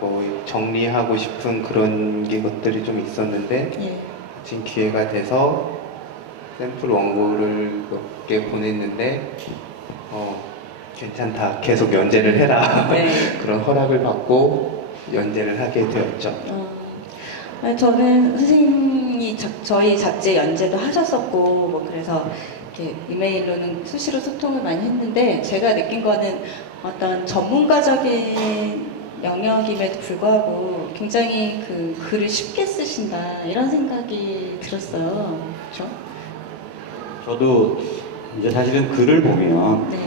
뭐 정리하고 싶은 그런 것들이 좀 있었는데 예. 지금 기회가 돼서 샘플 원고를 몇 개 보냈는데 괜찮다, 계속 연재를 해라. 네. 그런 허락을 받고 연재를 하게 되었죠. 아니, 저는 선생님이 저희 잡지 연재도 하셨었고 뭐 그래서 이렇게 이메일로는 수시로 소통을 많이 했는데 제가 느낀 거는 어떤 전문가적인 영역임에도 불구하고 굉장히 그 글을 쉽게 쓰신다 이런 생각이 들었어요. 그렇죠? 저도 이제 사실은 글을 보면 네.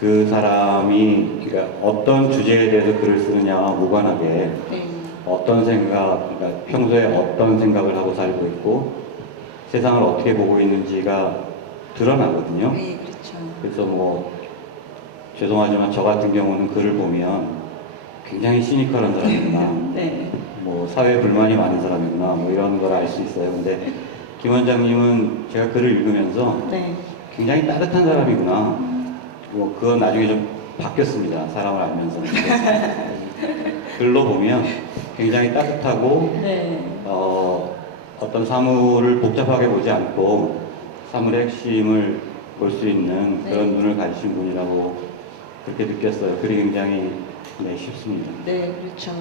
그 사람이 그러니까 어떤 주제에 대해서 글을 쓰느냐와 무관하게 네. 어떤 생각, 그러니까 평소에 어떤 생각을 하고 살고 있고 세상을 어떻게 보고 있는지가 드러나거든요. 네, 그렇죠. 그래서 뭐 죄송하지만 저 같은 경우는 글을 보면 굉장히 시니컬한 사람이구나, 네. 뭐 사회에 불만이 많은 사람이구나, 뭐 이런 걸 알 수 있어요. 근데 김 원장님은 제가 글을 읽으면서 네. 굉장히 따뜻한 사람이구나. 뭐 그건 나중에 좀 바뀌었습니다. 사람을 알면서. 글로 보면 굉장히 따뜻하고 네. 어떤 사물을 복잡하게 보지 않고 사물의 핵심을 볼 수 있는 그런 네. 눈을 가지신 분이라고 그렇게 느꼈어요. 글이 굉장히 쉽습니다. 네, 그렇죠.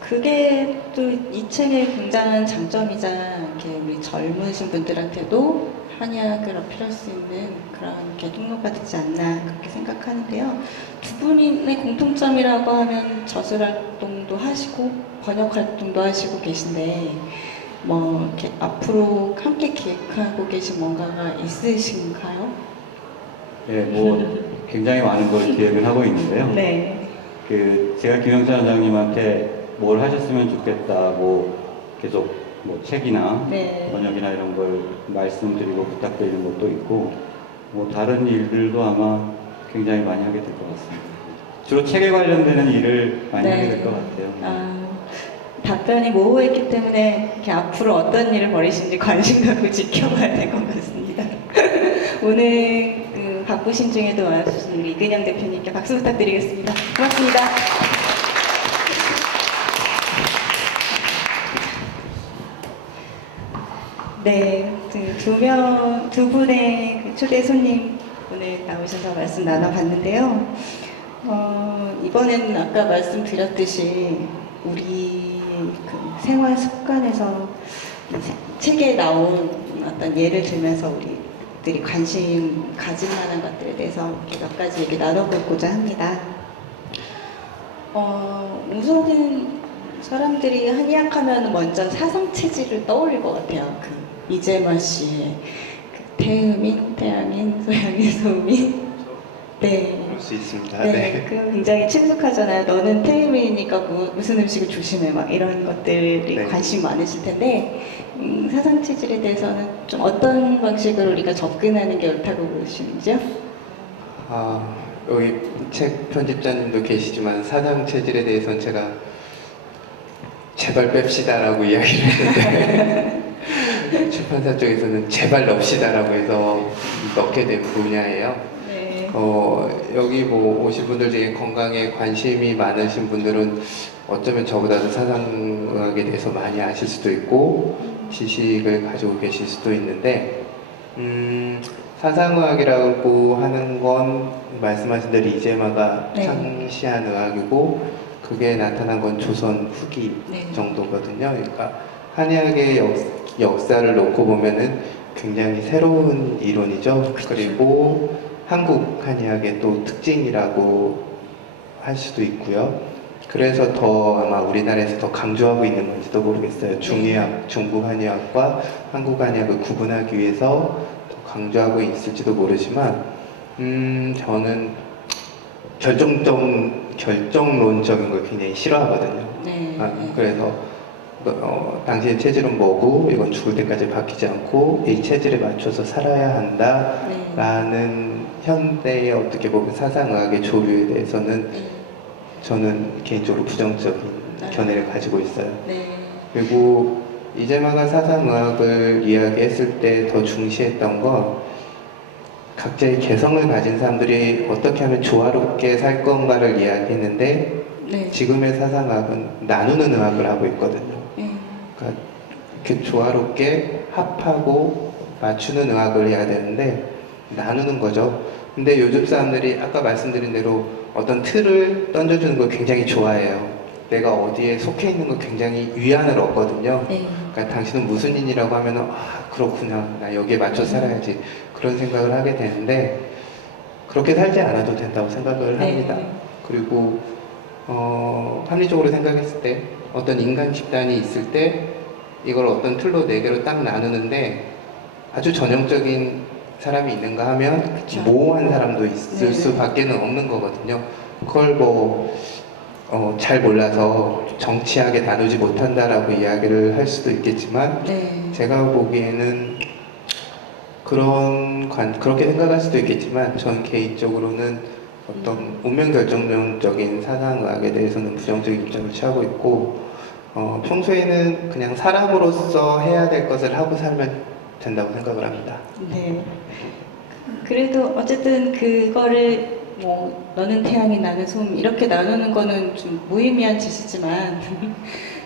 그게 또 이 책의 굉장한 장점이자 이렇게 우리 젊으신 분들한테도 한약을 어필할 수 있는 그런 게 통로가 되지 않나 그렇게 생각하는데요. 두 분의 공통점이라고 하면 저술 활동도 하시고 번역 활동도 하시고 계신데 뭐 이렇게 앞으로 함께 기획하고 계신 뭔가가 있으신가요? 네, 뭐 굉장히 많은 걸 기획을 하고 있는데요. 네. 제가 김영찬 원장님한테 뭘 하셨으면 좋겠다고 계속 뭐 책이나 네. 번역이나 이런 걸 말씀드리고 부탁드리는 것도 있고 뭐 다른 일들도 아마 굉장히 많이 하게 될 것 같습니다. 주로 책에 관련되는 일을 많이 네. 하게 될 것 같아요. 아, 답변이 모호했기 때문에 이렇게 앞으로 어떤 일을 벌이시는지 관심 갖고 지켜봐야 될 것 같습니다. 오늘 그 바쁘신 중에도 와주신 우리 이근영 대표님께 박수 부탁드리겠습니다. 고맙습니다. 네, 두 분의 그 초대 손님 오늘 나오셔서 말씀 나눠봤는데요. 이번에는 아까 말씀드렸듯이 우리 그 생활 습관에서 책에 나온 어떤 예를 들면서 우리들이 관심 가질 만한 것들에 대해서 이렇게 몇 가지 얘기 나눠보고자 합니다. 우선은 사람들이 한의학하면 먼저 사상체질을 떠올릴 것 같아요. 그 이재만 씨의 그 태음인, 태양인, 소양인, 소음인. 네. 그럴 수 있습니다. 네, 네. 그 굉장히 친숙하잖아요. 너는 태음인이니까 무슨 음식을 조심해. 막 이런 것들이 네. 관심 많으실 텐데, 사상 체질에 대해서는 좀 어떤 방식으로 우리가 접근하는 게 옳다고 보시는지요? 아, 여기 책 편집자님도 계시지만 사상 체질에 대해서는 제가 제발 뺍시다라고 이야기를 했는데 출판사 쪽에서는 제발 넣읍시다라고 해서 넣게 된 분야예요. 네. 여기 뭐 오신 분들 중에 건강에 관심이 많으신 분들은 어쩌면 저보다도 사상학에 대해서 많이 아실 수도 있고 지식을 가지고 계실 수도 있는데 사상의학이라고 하는 건 말씀하신 대로 이재마가 네. 창시한 의학이고 그게 나타난 건 조선 후기 네. 정도거든요. 그러니까 한의학의 역사를 놓고 보면은 굉장히 새로운 이론이죠. 그쵸. 그리고 한국 한의학의 또 특징이라고 할 수도 있고요. 그래서 더 아마 우리나라에서 더 강조하고 있는 건지도 모르겠어요. 중의학, 중국 한의학과 한국 한의학을 구분하기 위해서 더 강조하고 있을지도 모르지만, 저는 결정론적인 걸 굉장히 싫어하거든요. 네. 그래서 당신의 체질은 뭐고 이건 죽을 때까지 바뀌지 않고 이 체질에 맞춰서 살아야 한다 네. 라는 현대의 어떻게 보면 사상의학의 조류에 대해서는 저는 개인적으로 부정적인 견해를 가지고 있어요. 네. 그리고 이재마가 사상의학을 이야기했을 때 더 중시했던 건 각자의 개성을 가진 사람들이 어떻게 하면 조화롭게 살 건가를 이야기했는데 네. 지금의 사상학은 나누는 의학을 하고 있거든요. 네. 그러니까 이렇게 조화롭게 합하고 맞추는 의학을 해야 되는데 나누는 거죠. 근데 요즘 사람들이 아까 말씀드린 대로 어떤 틀을 던져주는 걸 굉장히 좋아해요. 내가 어디에 속해 있는 걸 굉장히 위안을 얻거든요. 네. 그러니까 당신은 무슨 인이라고 하면 아 그렇구나 나 여기에 맞춰 살아야지 그런 생각을 하게 되는데 그렇게 살지 않아도 된다고 생각을 네. 합니다. 그리고 합리적으로 생각했을 때 어떤 인간 집단이 있을 때 이걸 어떤 틀로 네 개로 딱 나누는데 아주 전형적인 사람이 있는가 하면 그쵸. 모호한 사람도 있을 네. 수밖에는 없는 거거든요. 그걸 잘 몰라서 정치하게 다루지 못한다라고 이야기를 할 수도 있겠지만 네. 제가 보기에는 그렇게 생각할 수도 있겠지만 전 개인적으로는 어떤 운명 결정론적인 사상의학에 대해서는 부정적인 입장을 취하고 있고 평소에는 그냥 사람으로서 해야 될 것을 하고 살면 된다고 생각을 합니다. 네. 그래도 어쨌든 그거를 뭐 너는 태양이 나는 소음 이렇게 나누는 거는 좀 무의미한 짓이지만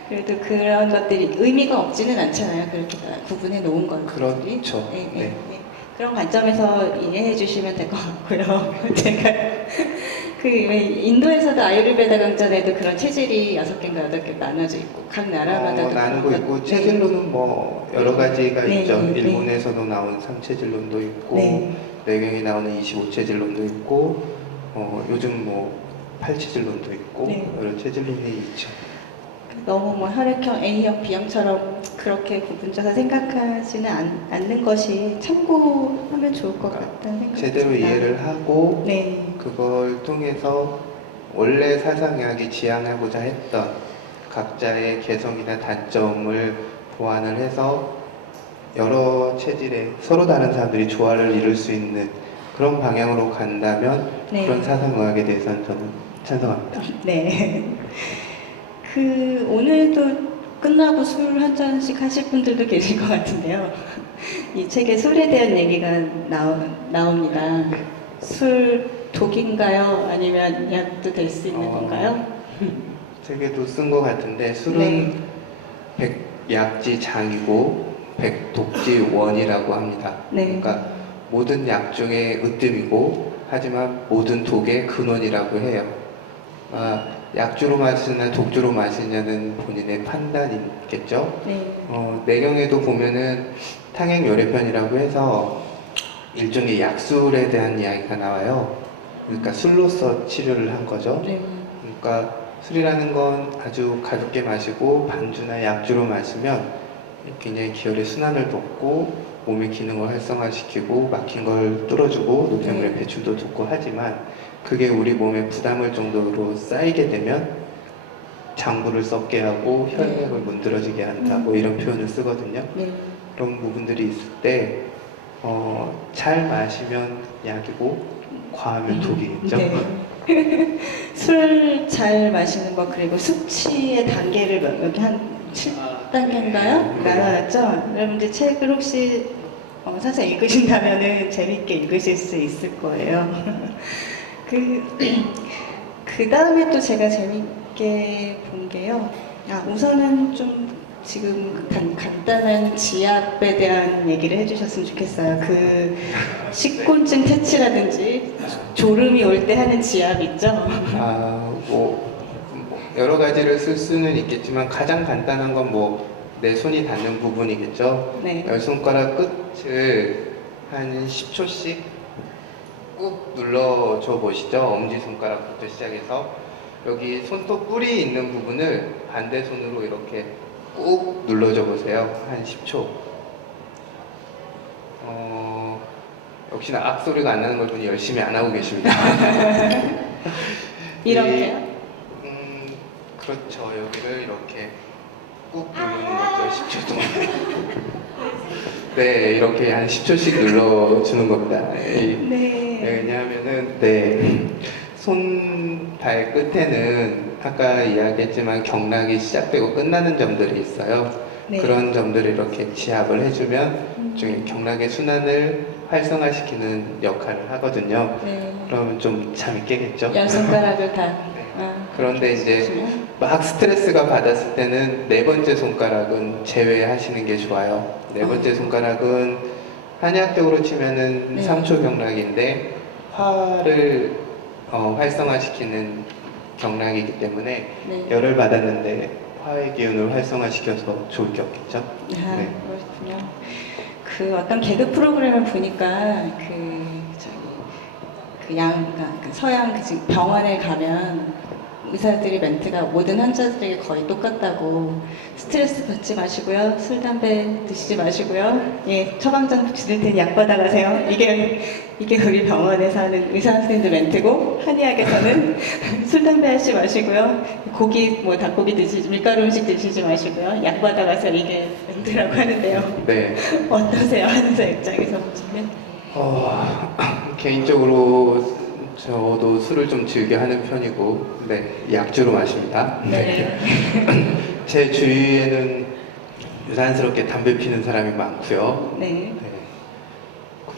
그래도 그런 것들이 의미가 없지는 않잖아요. 그렇게 다 구분해 놓은 것들이. 그렇죠. 네, 네, 네. 네. 그런 관점에서 이해해 주시면 될 것 같고요. 제가 왜 인도에서도 아유르베다 강전에도 그런 체질이 6개인가 8개 나눠져 있고 각 나라마다 나누고 있고 체질론은 뭐 여러 가지가 네, 있죠. 네, 네. 일본에서도 나온 3체질론도 있고 네. 내경이 나오는 25체질론도 있고 요즘 뭐 8체질론도 있고 네. 여러 체질론이 있죠. 너무 뭐 혈액형 A형, B형처럼 그렇게 구분져서 생각하지는 않는 것이 참고하면 좋을 것 같다는 생각이 제대로 듭니다. 이해를 하고 네. 그걸 통해서 원래 사상의학이 지향하고자 했던 각자의 개성이나 단점을 보완을 해서 여러 체질의 서로 다른 사람들이 조화를 이룰 수 있는 그런 방향으로 간다면 네. 그런 사상의학에 대해서는 저는 찬성합니다. 네. 오늘도 끝나고 술 한 잔씩 하실 분들도 계실 것 같은데요. 이 책에 술에 대한 얘기가 나옵니다. 술 독인가요? 아니면 약도 될 수 있는 건가요? 책에도 쓴 것 같은데 술은 네. 백약지장이고 백독지원이라고 합니다. 네. 그러니까 모든 약 중에 으뜸이고 하지만 모든 독의 근원이라고 해요. 약주로 마시느냐 독주로 마시느냐는 본인의 판단이겠죠. 네. 내경에도 보면은 탕행요례편이라고 해서 일종의 약술에 대한 이야기가 나와요. 그러니까 술로서 치료를 한 거죠. 네. 그러니까 술이라는 건 아주 가볍게 마시고 반주나 약주로 마시면 굉장히 기혈의 순환을 돕고 몸의 기능을 활성화시키고 막힌 걸 뚫어주고 노폐물의 네. 배출도 돕고 하지만 그게 우리 몸에 부담을 정도로 쌓이게 되면 장부를 썩게 하고 혈액을 문드러지게 한다 뭐 이런 표현을 쓰거든요. 네. 그런 부분들이 있을 때 잘 마시면 약이고 과하면 독이겠죠. 네. 술 잘 마시는 거 그리고 숙취의 단계를 여기 한 7단계인가요? 나눠놨죠? 여러분들 책을 혹시 사서 읽으신다면은 재밌게 읽으실 수 있을 거예요. 그 다음에 또 제가 재밌게 본 게요. 우선은 좀 지금 간단한 지압에 대한 얘기를 해주셨으면 좋겠어요. 식곤증 퇴치라든지 졸음이 올 때 하는 지압 있죠? 뭐 여러 가지를 쓸 수는 있겠지만 가장 간단한 건 뭐 내 손이 닿는 부분이겠죠. 네. 열 손가락 끝을 한 10초씩 꾹 눌러줘 보시죠. 엄지 손가락부터 시작해서 여기 손톱 뿌리 있는 부분을 반대 손으로 이렇게 꾹 눌러줘 보세요. 한 10초. 역시나 악소리가 안 나는 걸 보니 열심히 안 하고 계십니다. 이렇게요? 그렇죠. 여기를 이렇게 꾹 누르는 거죠. 10초 동안. 네, 이렇게 한 10초씩 눌러주는 겁니다. 네. 왜냐하면은, 손, 발 끝에는 아까 이야기했지만 경락이 시작되고 끝나는 점들이 있어요. 네. 그런 점들을 이렇게 지압을 해주면 중에 경락의 순환을 활성화시키는 역할을 하거든요. 네. 그러면 좀 잠이 깨겠죠? 열 손가락을 다. 그런데 이제 막 스트레스가 받았을 때는 네 번째 손가락은 제외하시는 게 좋아요. 네 번째 손가락은 한의학적으로 치면은 네. 3초 경락인데 화를 활성화시키는 경락이기 때문에 네. 열을 받았는데 화의 기운을 활성화시켜서 좋을 게 없겠죠. 네. 그렇군요. 어떤 개그 프로그램을 보니까 서양 병원에 가면 의사들이 멘트가 모든 환자들에게 거의 똑같다고 스트레스 받지 마시고요. 술, 담배 드시지 마시고요. 예, 처방전 드릴 테니 약 받아가세요. 이게 우리 병원에서 하는 의사 선생님들 멘트고 한의학에서는 술, 담배 하지 마시고요. 고기, 뭐 닭고기 드시지, 밀가루 음식 드시지 마시고요. 약 받아가세요. 이게 멘트라고 하는데요. 네. 어떠세요? 한의사 입장에서 보시면? 개인적으로 저도 술을 좀 즐겨 하는 편이고, 네, 약주로 마십니다. 네. 제 주위에는 유산스럽게 담배 피는 사람이 많고요. 네. 네.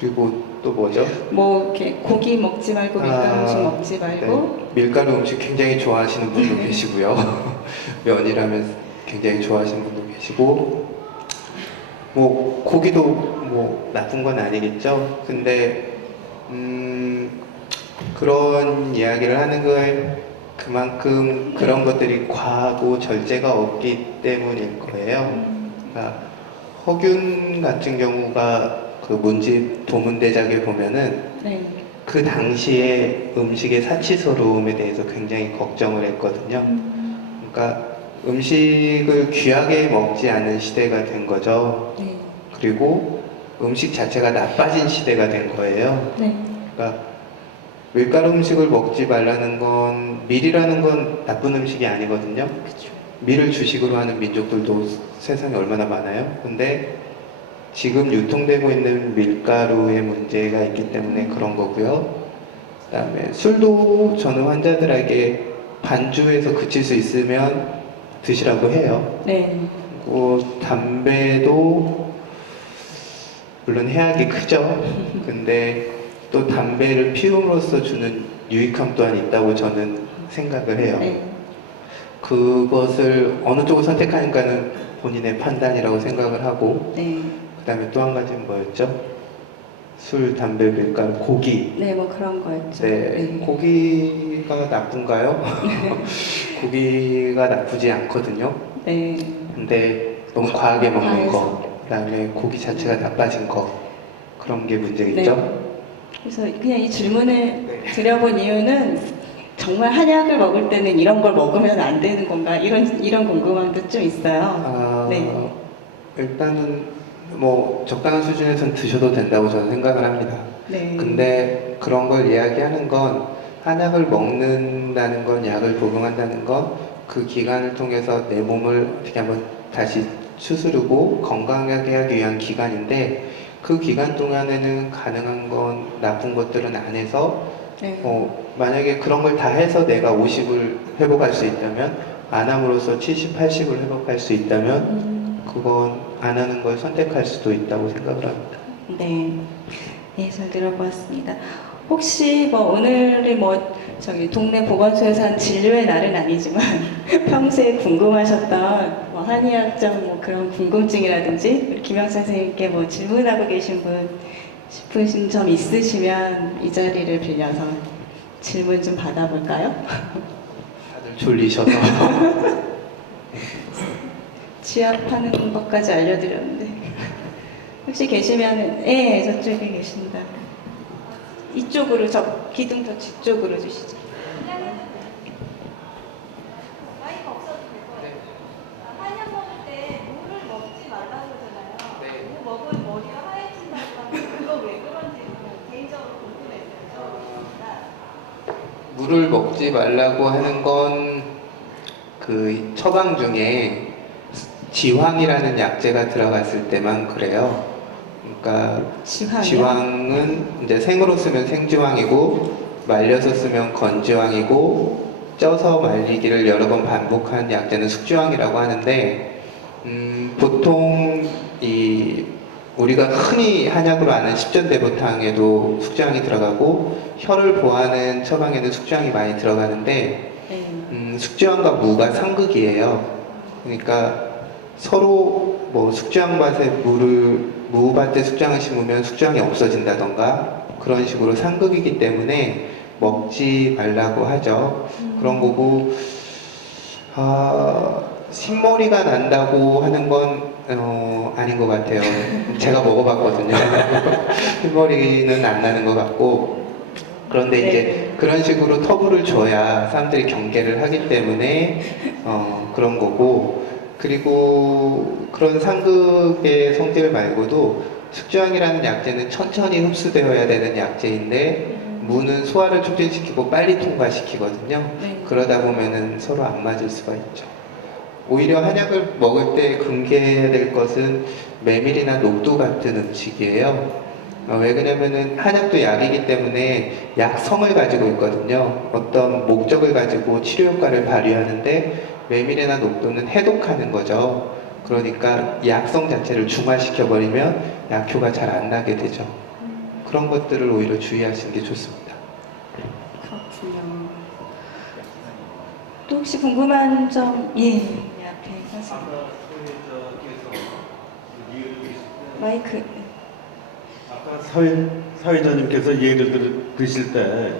그리고 또 뭐죠? 뭐 이렇게 고기 먹지 말고 밀가루 음식 먹지 말고 네, 밀가루 음식 굉장히 좋아하시는 분도 계시고요. 면이라면 굉장히 좋아하시는 분도 계시고, 뭐 고기도 뭐 나쁜 건 아니겠죠. 근데 그런 이야기를 하는 걸 그만큼 그런 것들이 과하고 절제가 없기 때문일 거예요. 그러니까 허균 같은 경우가 그 문집 도문대작에 보면은 네. 그 당시에 음식의 사치스러움에 대해서 굉장히 걱정을 했거든요. 그러니까 음식을 귀하게 먹지 않은 시대가 된 거죠. 네. 그리고 음식 자체가 나빠진 시대가 된 거예요. 네. 그러니까 밀가루 음식을 먹지 말라는 건, 밀이라는 건 나쁜 음식이 아니거든요. 그렇죠. 밀을 주식으로 하는 민족들도 세상에 얼마나 많아요. 근데 지금 유통되고 있는 밀가루의 문제가 있기 때문에 그런 거고요. 그다음에 술도 저는 환자들에게 반주에서 그칠 수 있으면 드시라고 해요. 네. 그리고 담배도 물론 해악이 크죠. 근데 또 담배를 피움으로써 주는 유익함 또한 있다고 저는 생각을 해요. 네. 그것을 어느 쪽을 선택하는가는 본인의 판단이라고 생각을 하고, 네. 그 다음에 또 한 가지는 뭐였죠? 술, 담배, 밀가루, 고기. 네, 뭐 그런 거였죠. 네, 고기가 나쁜가요? 고기가 나쁘지 않거든요. 네. 근데 너무 과하게 먹는 과해서. 거, 그 다음에 고기 자체가 나빠진 거, 그런 게 문제겠죠? 네. 그래서 그냥 이 질문을 네. 드려본 이유는 정말 한약을 먹을 때는 이런 걸 먹으면 안 되는 건가 이런 궁금함도 좀 있어요. 네. 일단은 뭐 적당한 수준에선 드셔도 된다고 저는 생각을 합니다. 네. 근데 그런 걸 이야기하는 건 한약을 먹는다는 건, 약을 복용한다는 건 그 기간을 통해서 내 몸을 어떻게 한번 다시 추스르고 건강하게 하기 위한 기간인데, 그 기간 동안에는 가능한 건 나쁜 것들은 안 해서 네. 만약에 그런 걸 다 해서 내가 50을 회복할 수 있다면, 안 함으로써 70, 80을 회복할 수 있다면 그건 안 하는 걸 선택할 수도 있다고 생각을 합니다. 네. 네, 잘 들어보았습니다. 혹시 뭐 오늘이 뭐 저기 동네 보건소에서 한 진료의 날은 아니지만 평소에 궁금하셨던 뭐 한의학적 뭐 그런 궁금증이라든지 우리 김영찬 선생님께 뭐 질문하고 계신 분 싶으신 점 있으시면 이 자리를 빌려서 질문 좀 받아볼까요? 다들 졸리셔서. 취합하는 것까지 알려드렸는데 혹시 계시면 예, 저쪽에 계신다. 이쪽으로 저 기둥 더 뒤쪽으로 주시죠. 마이크 없어도 될 거예요. 한약 먹을 때 물을 먹지 말라고 그러잖아요. 네. 물 먹으면 머리가 하얘진다고 하는데 그거 왜 그런지 개인적으로 궁금했어요. 물을 먹지 말라고 하는 건 그 처방 중에 지황이라는 약재가 들어갔을 때만 그래요. 그러니까 지황이요? 지황은 이제 생으로 쓰면 생지황이고, 말려서 쓰면 건지황이고, 쪄서 말리기를 여러 번 반복한 약재는 숙지황이라고 하는데, 보통 우리가 흔히 한약으로 아는 십전대보탕에도 숙지황이 들어가고, 혀를 보하는 처방에는 숙지황이 많이 들어가는데, 네. 숙지황과 무가 상극이에요. 그러니까 서로 뭐 숙지황밭에 무밭에 숙지황을 심으면 숙지황이 없어진다던가 그런 식으로 상극이기 때문에 먹지 말라고 하죠. 그런 거고, 신머리가 난다고 하는 건 아닌 것 같아요. 제가 먹어봤거든요. 흰머리는 안 나는 것 같고, 그런데 네. 이제 그런 식으로 터부를 줘야 사람들이 경계를 하기 때문에 그런 거고, 그리고 그런 상극의 성질 말고도 숙주향이라는 약재는 천천히 흡수되어야 되는 약재인데 무는 소화를 촉진시키고 빨리 통과시키거든요. 네. 그러다 보면은 서로 안 맞을 수가 있죠. 오히려 한약을 먹을 때 금기해야 될 것은 메밀이나 녹두 같은 음식이에요. 왜 그러냐면은 한약도 약이기 때문에 약성을 가지고 있거든요. 어떤 목적을 가지고 치료 효과를 발휘하는데 메밀이나 녹두는 해독하는 거죠. 그러니까 약성 자체를 중화시켜버리면 약효가 잘 안 나게 되죠. 그런 것들을 오히려 주의하시는 게 좋습니다. 그렇군요. 또 혹시 궁금한 점, 예, 앞에 사실 마이크. 아까 사회자님께서 예를 드실 때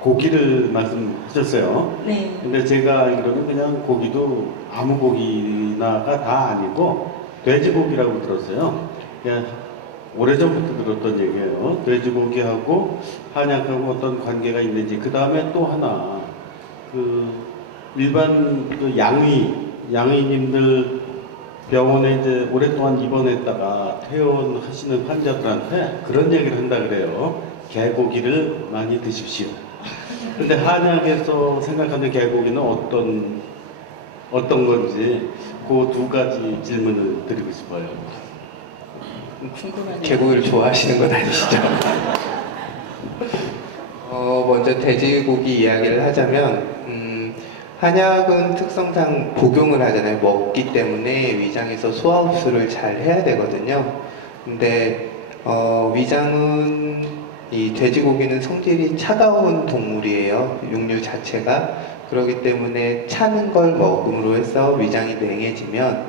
고기를 말씀하셨어요. 네. 근데 제가 알기로는 그냥 고기도 아무 고기나가 다 아니고 돼지고기라고 들었어요. 그냥 오래전부터 들었던 얘기예요. 돼지고기하고 한약하고 어떤 관계가 있는지. 그 다음에 또 하나, 그 일반 그 양의님들 병원에 이제 오랫동안 입원했다가 퇴원하시는 환자들한테 그런 얘기를 한다 그래요. 개고기를 많이 드십시오. 근데 한약에서 생각하는 개고기는 어떤 건지 그 두 가지 질문을 드리고 싶어요. 궁금하네요. 개고기를 좋아하시는 건 아니시죠? 먼저 돼지고기 이야기를 하자면 한약은 특성상 복용을 하잖아요. 먹기 때문에 위장에서 소화 흡수를 잘 해야 되거든요. 근데 위장은 이 돼지고기는 성질이 차가운 동물이에요. 육류 자체가. 그렇기 때문에 차는 걸 먹음으로 해서 위장이 냉해지면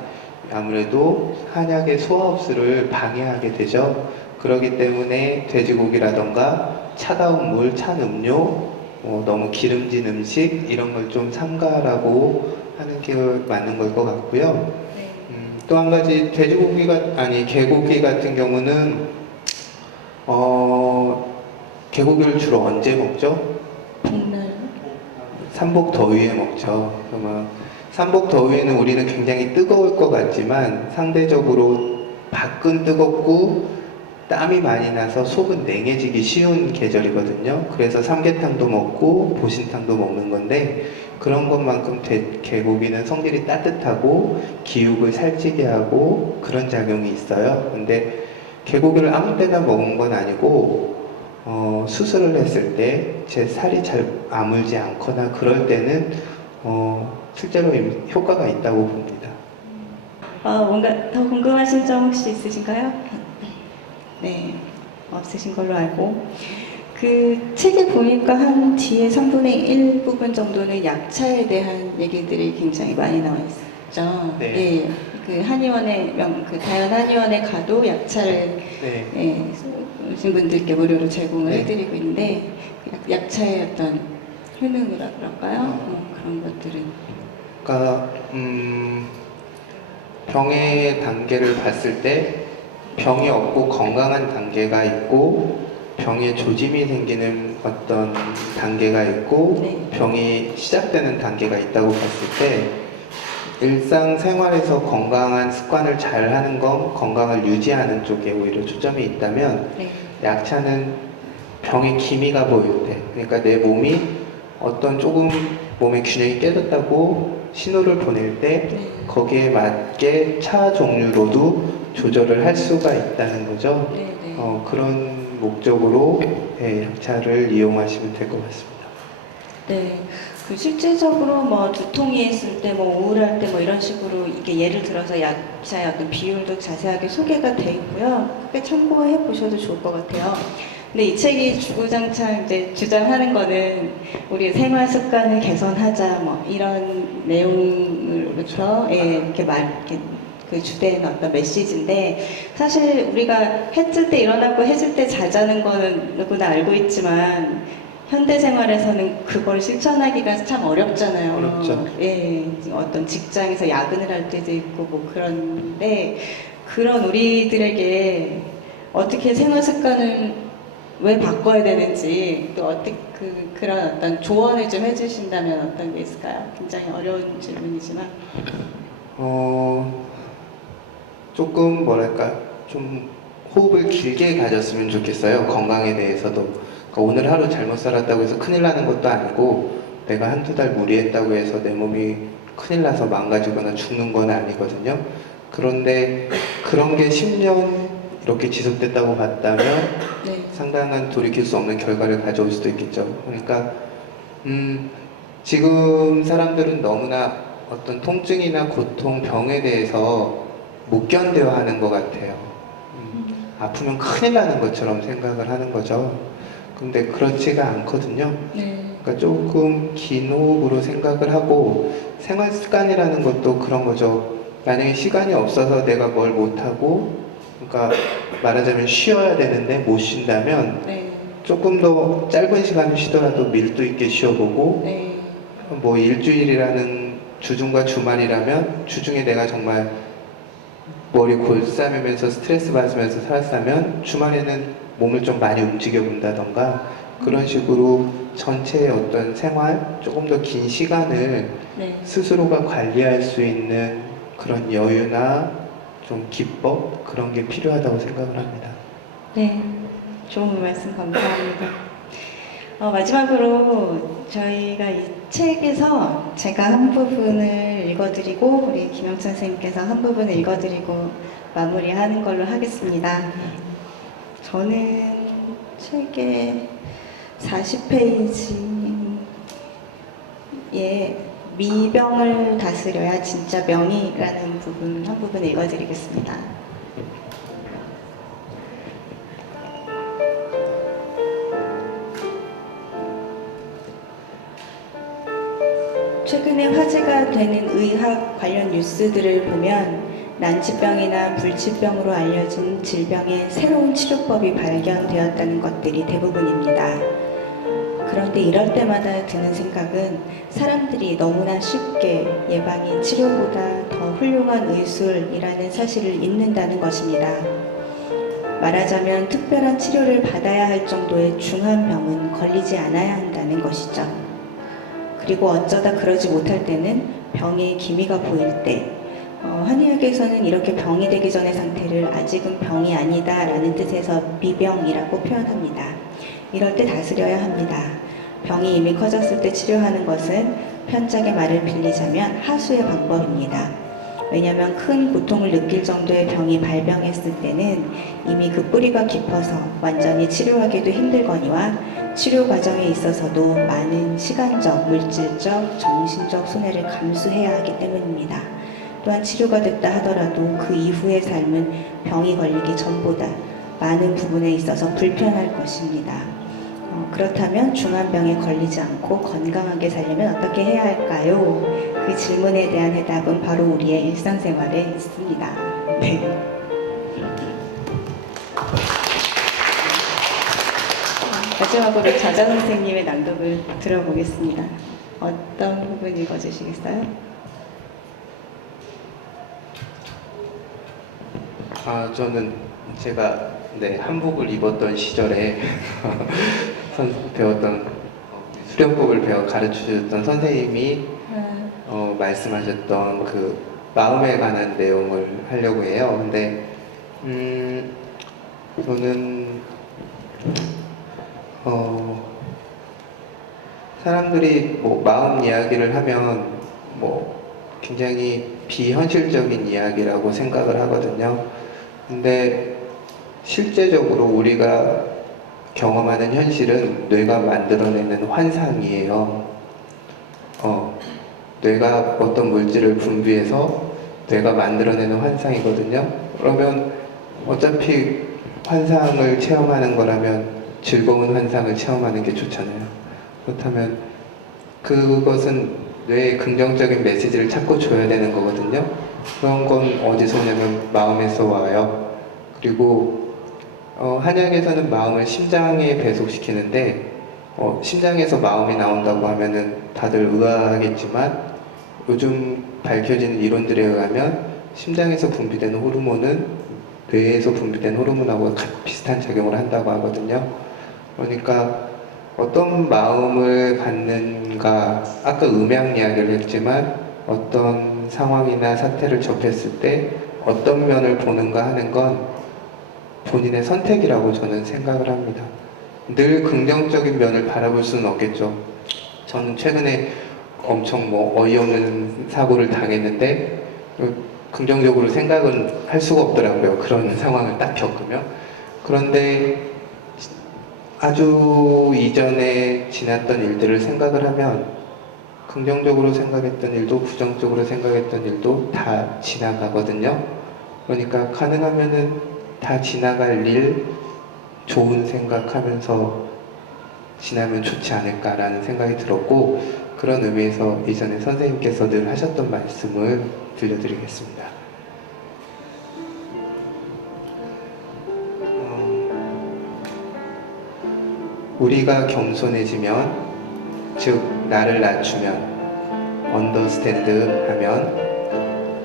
아무래도 한약의 소화 흡수를 방해하게 되죠. 그렇기 때문에 돼지고기라던가 차가운 물, 찬 음료, 너무 기름진 음식 이런 걸 좀 삼가라고 하는 게 맞는 걸 것 같고요. 네. 또 한 가지 개고기 같은 경우는 개고기를 주로 언제 먹죠? 복날. 삼복 더위에 먹죠. 그러면 삼복 더위에는 우리는 굉장히 뜨거울 것 같지만 상대적으로 밖은 뜨겁고 땀이 많이 나서 속은 냉해지기 쉬운 계절이거든요. 그래서 삼계탕도 먹고 보신탕도 먹는 건데 그런 것만큼 개고기는 성질이 따뜻하고 기육을 살찌게 하고 그런 작용이 있어요. 근데 개고기를 아무 때나 먹은 건 아니고 수술을 했을 때 제 살이 잘 아물지 않거나 그럴 때는 실제로 효과가 있다고 봅니다. 뭔가 더 궁금하신 점 혹시 있으신가요? 네, 없으신 걸로 알고. 그 책에 보니까 한 뒤에 3분의 1 부분 정도는 약차에 대한 얘기들이 굉장히 많이 나와 있죠. 네. 예, 그 한의원에 그 다현 한의원에 가도 약차를 네. 예, 오신 분들께 무료로 제공을 네. 해드리고 있는데 그 약차의 어떤 효능이라 그럴까요? 그런 것들은. 그러니까 병의 단계를 봤을 때 병이 없고 건강한 단계가 있고 병에 조짐이 생기는 어떤 단계가 있고 네. 병이 시작되는 단계가 있다고 봤을 때 일상생활에서 건강한 습관을 잘 하는 건 건강을 유지하는 쪽에 오히려 초점이 있다면 네. 약차는 병의 기미가 보일 때, 그러니까 내 몸이 어떤 조금 몸의 균형이 깨졌다고 신호를 보낼 때 네. 거기에 맞게 차 종류로도 조절을 할 수가 있다는 거죠. 네, 네. 그런 목적으로 약차를 이용하시면 될 것 같습니다. 네, 그 실질적으로 뭐 두통이 있을 때, 뭐 우울할 때, 뭐 이런 식으로 이게 예를 들어서 약차의 어떤 비율도 자세하게 소개가 돼 있고요. 그게 참고해 보셔도 좋을 것 같아요. 근데 이 책이 주구장창 이제 주장하는 거는 우리 생활 습관을 개선하자, 뭐 이런 내용으로부터 이렇게 그 주된 어떤 메시지인데 사실 우리가 해질 때 일어나고 해질 때 잘 자는 거는 누구나 알고 있지만 현대 생활에서는 그걸 실천하기가 참 어렵잖아요. 어렵죠. 예, 어떤 직장에서 야근을 할 때도 있고 뭐 그런데 그런 우리들에게 어떻게 생활 습관을 왜 바꿔야 되는지 또 어떻게 그런 어떤 조언을 좀 해주신다면 어떤 게 있을까요? 굉장히 어려운 질문이지만. 조금 뭐랄까 좀 호흡을 길게 가졌으면 좋겠어요. 건강에 대해서도. 그러니까 오늘 하루 잘못 살았다고 해서 큰일 나는 것도 아니고 내가 한두 달 무리했다고 해서 내 몸이 큰일 나서 망가지거나 죽는 건 아니거든요. 그런데 그런 게 10년 이렇게 지속됐다고 봤다면 네. 상당한 돌이킬 수 없는 결과를 가져올 수도 있겠죠. 그러니까 지금 사람들은 너무나 어떤 통증이나 고통, 병에 대해서 못 견뎌하는 것 같아요. 아프면 큰일 나는 것처럼 생각을 하는 거죠. 근데 그렇지가 않거든요. 네. 그러니까 조금 긴 호흡으로 생각을 하고 생활 습관이라는 것도 그런 거죠. 만약에 시간이 없어서 내가 뭘 못하고 그러니까 말하자면 쉬어야 되는데 못 쉰다면 네. 조금 더 짧은 시간을 쉬더라도 밀도 있게 쉬어보고 네. 뭐 일주일이라는 주중과 주말이라면 주중에 내가 정말 머리 골싸매면서 스트레스 받으면서 살았다면 주말에는 몸을 좀 많이 움직여 본다던가 그런 식으로 전체의 어떤 생활 조금 더 긴 시간을 네. 스스로가 관리할 수 있는 그런 여유나 좀 기법 그런 게 필요하다고 생각을 합니다. 네. 좋은 말씀 감사합니다. 마지막으로 저희가 이 책에서 제가 한 부분을 읽어드리고 우리 김영천 선생님께서 한 부분을 읽어드리고 마무리하는 걸로 하겠습니다. 저는 책의 40페이지에 미병을 다스려야 진짜 명이라는 부분 한 부분 읽어드리겠습니다. 최근에 화제가 되는 의학 관련 뉴스들을 보면 난치병이나 불치병으로 알려진 질병의 새로운 치료법이 발견되었다는 것들이 대부분입니다. 그런데 이럴 때마다 드는 생각은 사람들이 너무나 쉽게 예방이 치료보다 더 훌륭한 의술이라는 사실을 잊는다는 것입니다. 말하자면 특별한 치료를 받아야 할 정도의 중한 병은 걸리지 않아야 한다는 것이죠. 그리고 어쩌다 그러지 못할 때는 병의 기미가 보일 때 한의학에서는 이렇게 병이 되기 전의 상태를 아직은 병이 아니다 라는 뜻에서 미병이라고 표현합니다. 이럴 때 다스려야 합니다. 병이 이미 커졌을 때 치료하는 것은 편작의 말을 빌리자면 하수의 방법입니다. 왜냐하면 큰 고통을 느낄 정도의 병이 발병했을 때는 이미 그 뿌리가 깊어서 완전히 치료하기도 힘들거니와 치료 과정에 있어서도 많은 시간적, 물질적, 정신적 손해를 감수해야 하기 때문입니다. 또한 치료가 됐다 하더라도 그 이후의 삶은 병이 걸리기 전보다 많은 부분에 있어서 불편할 것입니다. 그렇다면 중환병에 걸리지 않고 건강하게 살려면 어떻게 해야 할까요? 그 질문에 대한 해답은 바로 우리의 일상생활에 있습니다. 네. 마지막으로 자자 선생님의 낭독을 들어보겠습니다. 어떤 부분 읽어주시겠어요? 저는 제가 한복을 입었던 시절에 배웠던 수련법을 가르쳐주셨던 선생님이 말씀하셨던 그 마음에 관한 내용을 하려고 해요. 근데 저는 사람들이 뭐 마음 이야기를 하면 뭐 굉장히 비현실적인 이야기라고 생각을 하거든요. 근데 실제적으로 우리가 경험하는 현실은 뇌가 만들어내는 환상이에요. 뇌가 어떤 물질을 분비해서 뇌가 만들어내는 환상이거든요. 그러면 어차피 환상을 체험하는 거라면 즐거운 환상을 체험하는 게 좋잖아요. 그렇다면 그것은 뇌에 긍정적인 메시지를 자꾸 줘야 되는 거거든요. 그런 건 어디서 오냐면 마음에서 와요. 그리고 한약에서는 마음을 심장에 배속시키는데 심장에서 마음이 나온다고 하면은 다들 의아하겠지만 요즘 밝혀진 이론들에 의하면 심장에서 분비되는 호르몬은 뇌에서 분비된 호르몬하고 비슷한 작용을 한다고 하거든요. 그러니까 어떤 마음을 갖는가, 아까 음양 이야기를 했지만 어떤 상황이나 사태를 접했을 때 어떤 면을 보는가 하는 건 본인의 선택이라고 저는 생각을 합니다. 늘 긍정적인 면을 바라볼 수는 없겠죠. 저는 최근에 엄청 어이없는 사고를 당했는데 긍정적으로 생각은 할 수가 없더라고요. 그런 상황을 딱 겪으면. 그런데 아주 이전에 지났던 일들을 생각을 하면 긍정적으로 생각했던 일도 부정적으로 생각했던 일도 다 지나가거든요. 그러니까 가능하면은 다 지나갈 일 좋은 생각하면서 지나면 좋지 않을까라는 생각이 들었고, 그런 의미에서 이전에 선생님께서 늘 하셨던 말씀을 들려드리겠습니다. 우리가 겸손해지면, 즉 나를 낮추면, understand 하면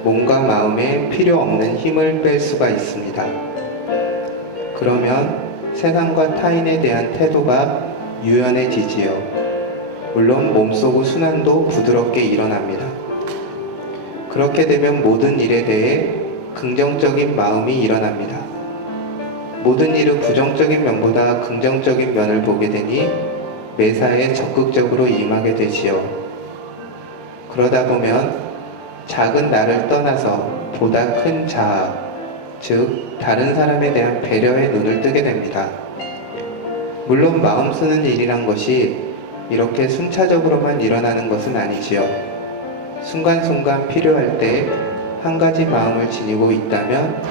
몸과 마음에 필요 없는 힘을 뺄 수가 있습니다. 그러면 세상과 타인에 대한 태도가 유연해지지요. 물론 몸속 순환도 부드럽게 일어납니다. 그렇게 되면 모든 일에 대해 긍정적인 마음이 일어납니다. 모든 일은 부정적인 면보다 긍정적인 면을 보게 되니 매사에 적극적으로 임하게 되지요. 그러다 보면 작은 나를 떠나서 보다 큰 자아, 즉 다른 사람에 대한 배려의 눈을 뜨게 됩니다. 물론 마음 쓰는 일이란 것이 이렇게 순차적으로만 일어나는 것은 아니지요. 순간순간 필요할 때 한 가지 마음을 지니고 있다면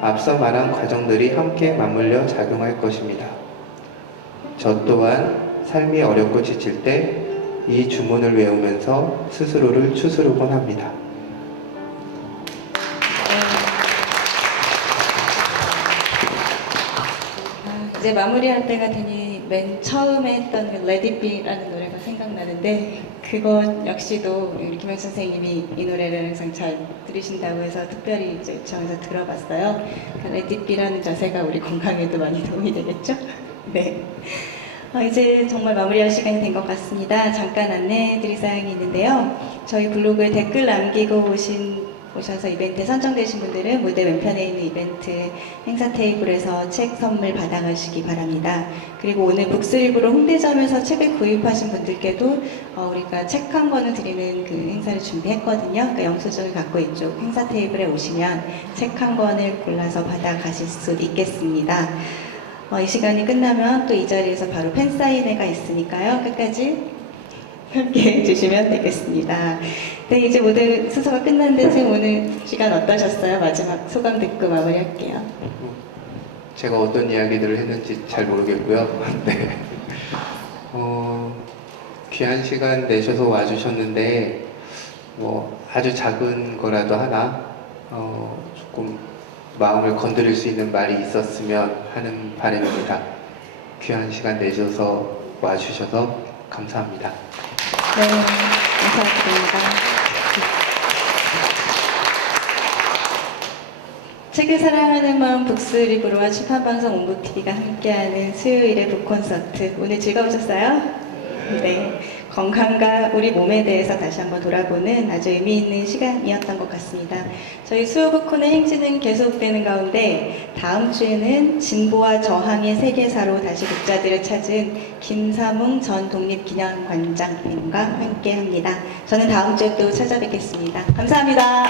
앞서 말한 과정들이 함께 맞물려 작용할 것입니다. 저 또한 삶이 어렵고 지칠 때 이 주문을 외우면서 스스로를 추스르곤 합니다. 이제 마무리할 때가 되니 맨 처음에 했던 Let It Be라는 노래가 생각나는데, 그것 역시도 우리 김현 선생님이 이 노래를 항상 잘 들으신다고 해서 특별히 이제 요청해서 들어봤어요. 그러니까 Let It Be라는 자세가 우리 건강에도 많이 도움이 되겠죠? 네. 이제 정말 마무리할 시간이 된 것 같습니다. 잠깐 안내해 드릴 사항이 있는데요. 저희 블로그에 댓글 남기고 오셔서 이벤트에 선정되신 분들은 무대 왼편에 있는 이벤트 행사 테이블에서 책 선물 받아가시기 바랍니다. 그리고 오늘 북스리브로 홍대점에서 책을 구입하신 분들께도 우리가 책 한 권을 드리는 그 행사를 준비했거든요. 그러니까 영수증을 갖고 있죠. 행사 테이블에 오시면 책 한 권을 골라서 받아가실 수 있겠습니다. 이 시간이 끝나면 또 이 자리에서 바로 팬사인회가 있으니까요. 끝까지 함께 해주시면 되겠습니다. 네, 이제 모두 순서가 끝났는데 선생님 오늘 시간 어떠셨어요? 마지막 소감 듣고 마무리할게요. 제가 어떤 이야기들을 했는지 잘 모르겠고요. 네. 귀한 시간 내셔서 와주셨는데 아주 작은 거라도 하나 조금 마음을 건드릴 수 있는 말이 있었으면 하는 바람입니다. 귀한 시간 내셔서 와주셔서 감사합니다. 네, 감사드립니다. 책을 사랑하는 마음 북스리브로와 출판방송 옹북TV가 함께하는 수요일의 북콘서트, 오늘 즐거우셨어요? 네, 건강과 우리 몸에 대해서 다시 한번 돌아보는 아주 의미 있는 시간이었던 것 같습니다. 저희 수요북콘의 행진은 계속되는 가운데 다음 주에는 진보와 저항의 세계사로 다시 독자들을 찾은 김삼웅 전 독립기념관장님과 함께합니다. 저는 다음 주에 또 찾아뵙겠습니다. 감사합니다.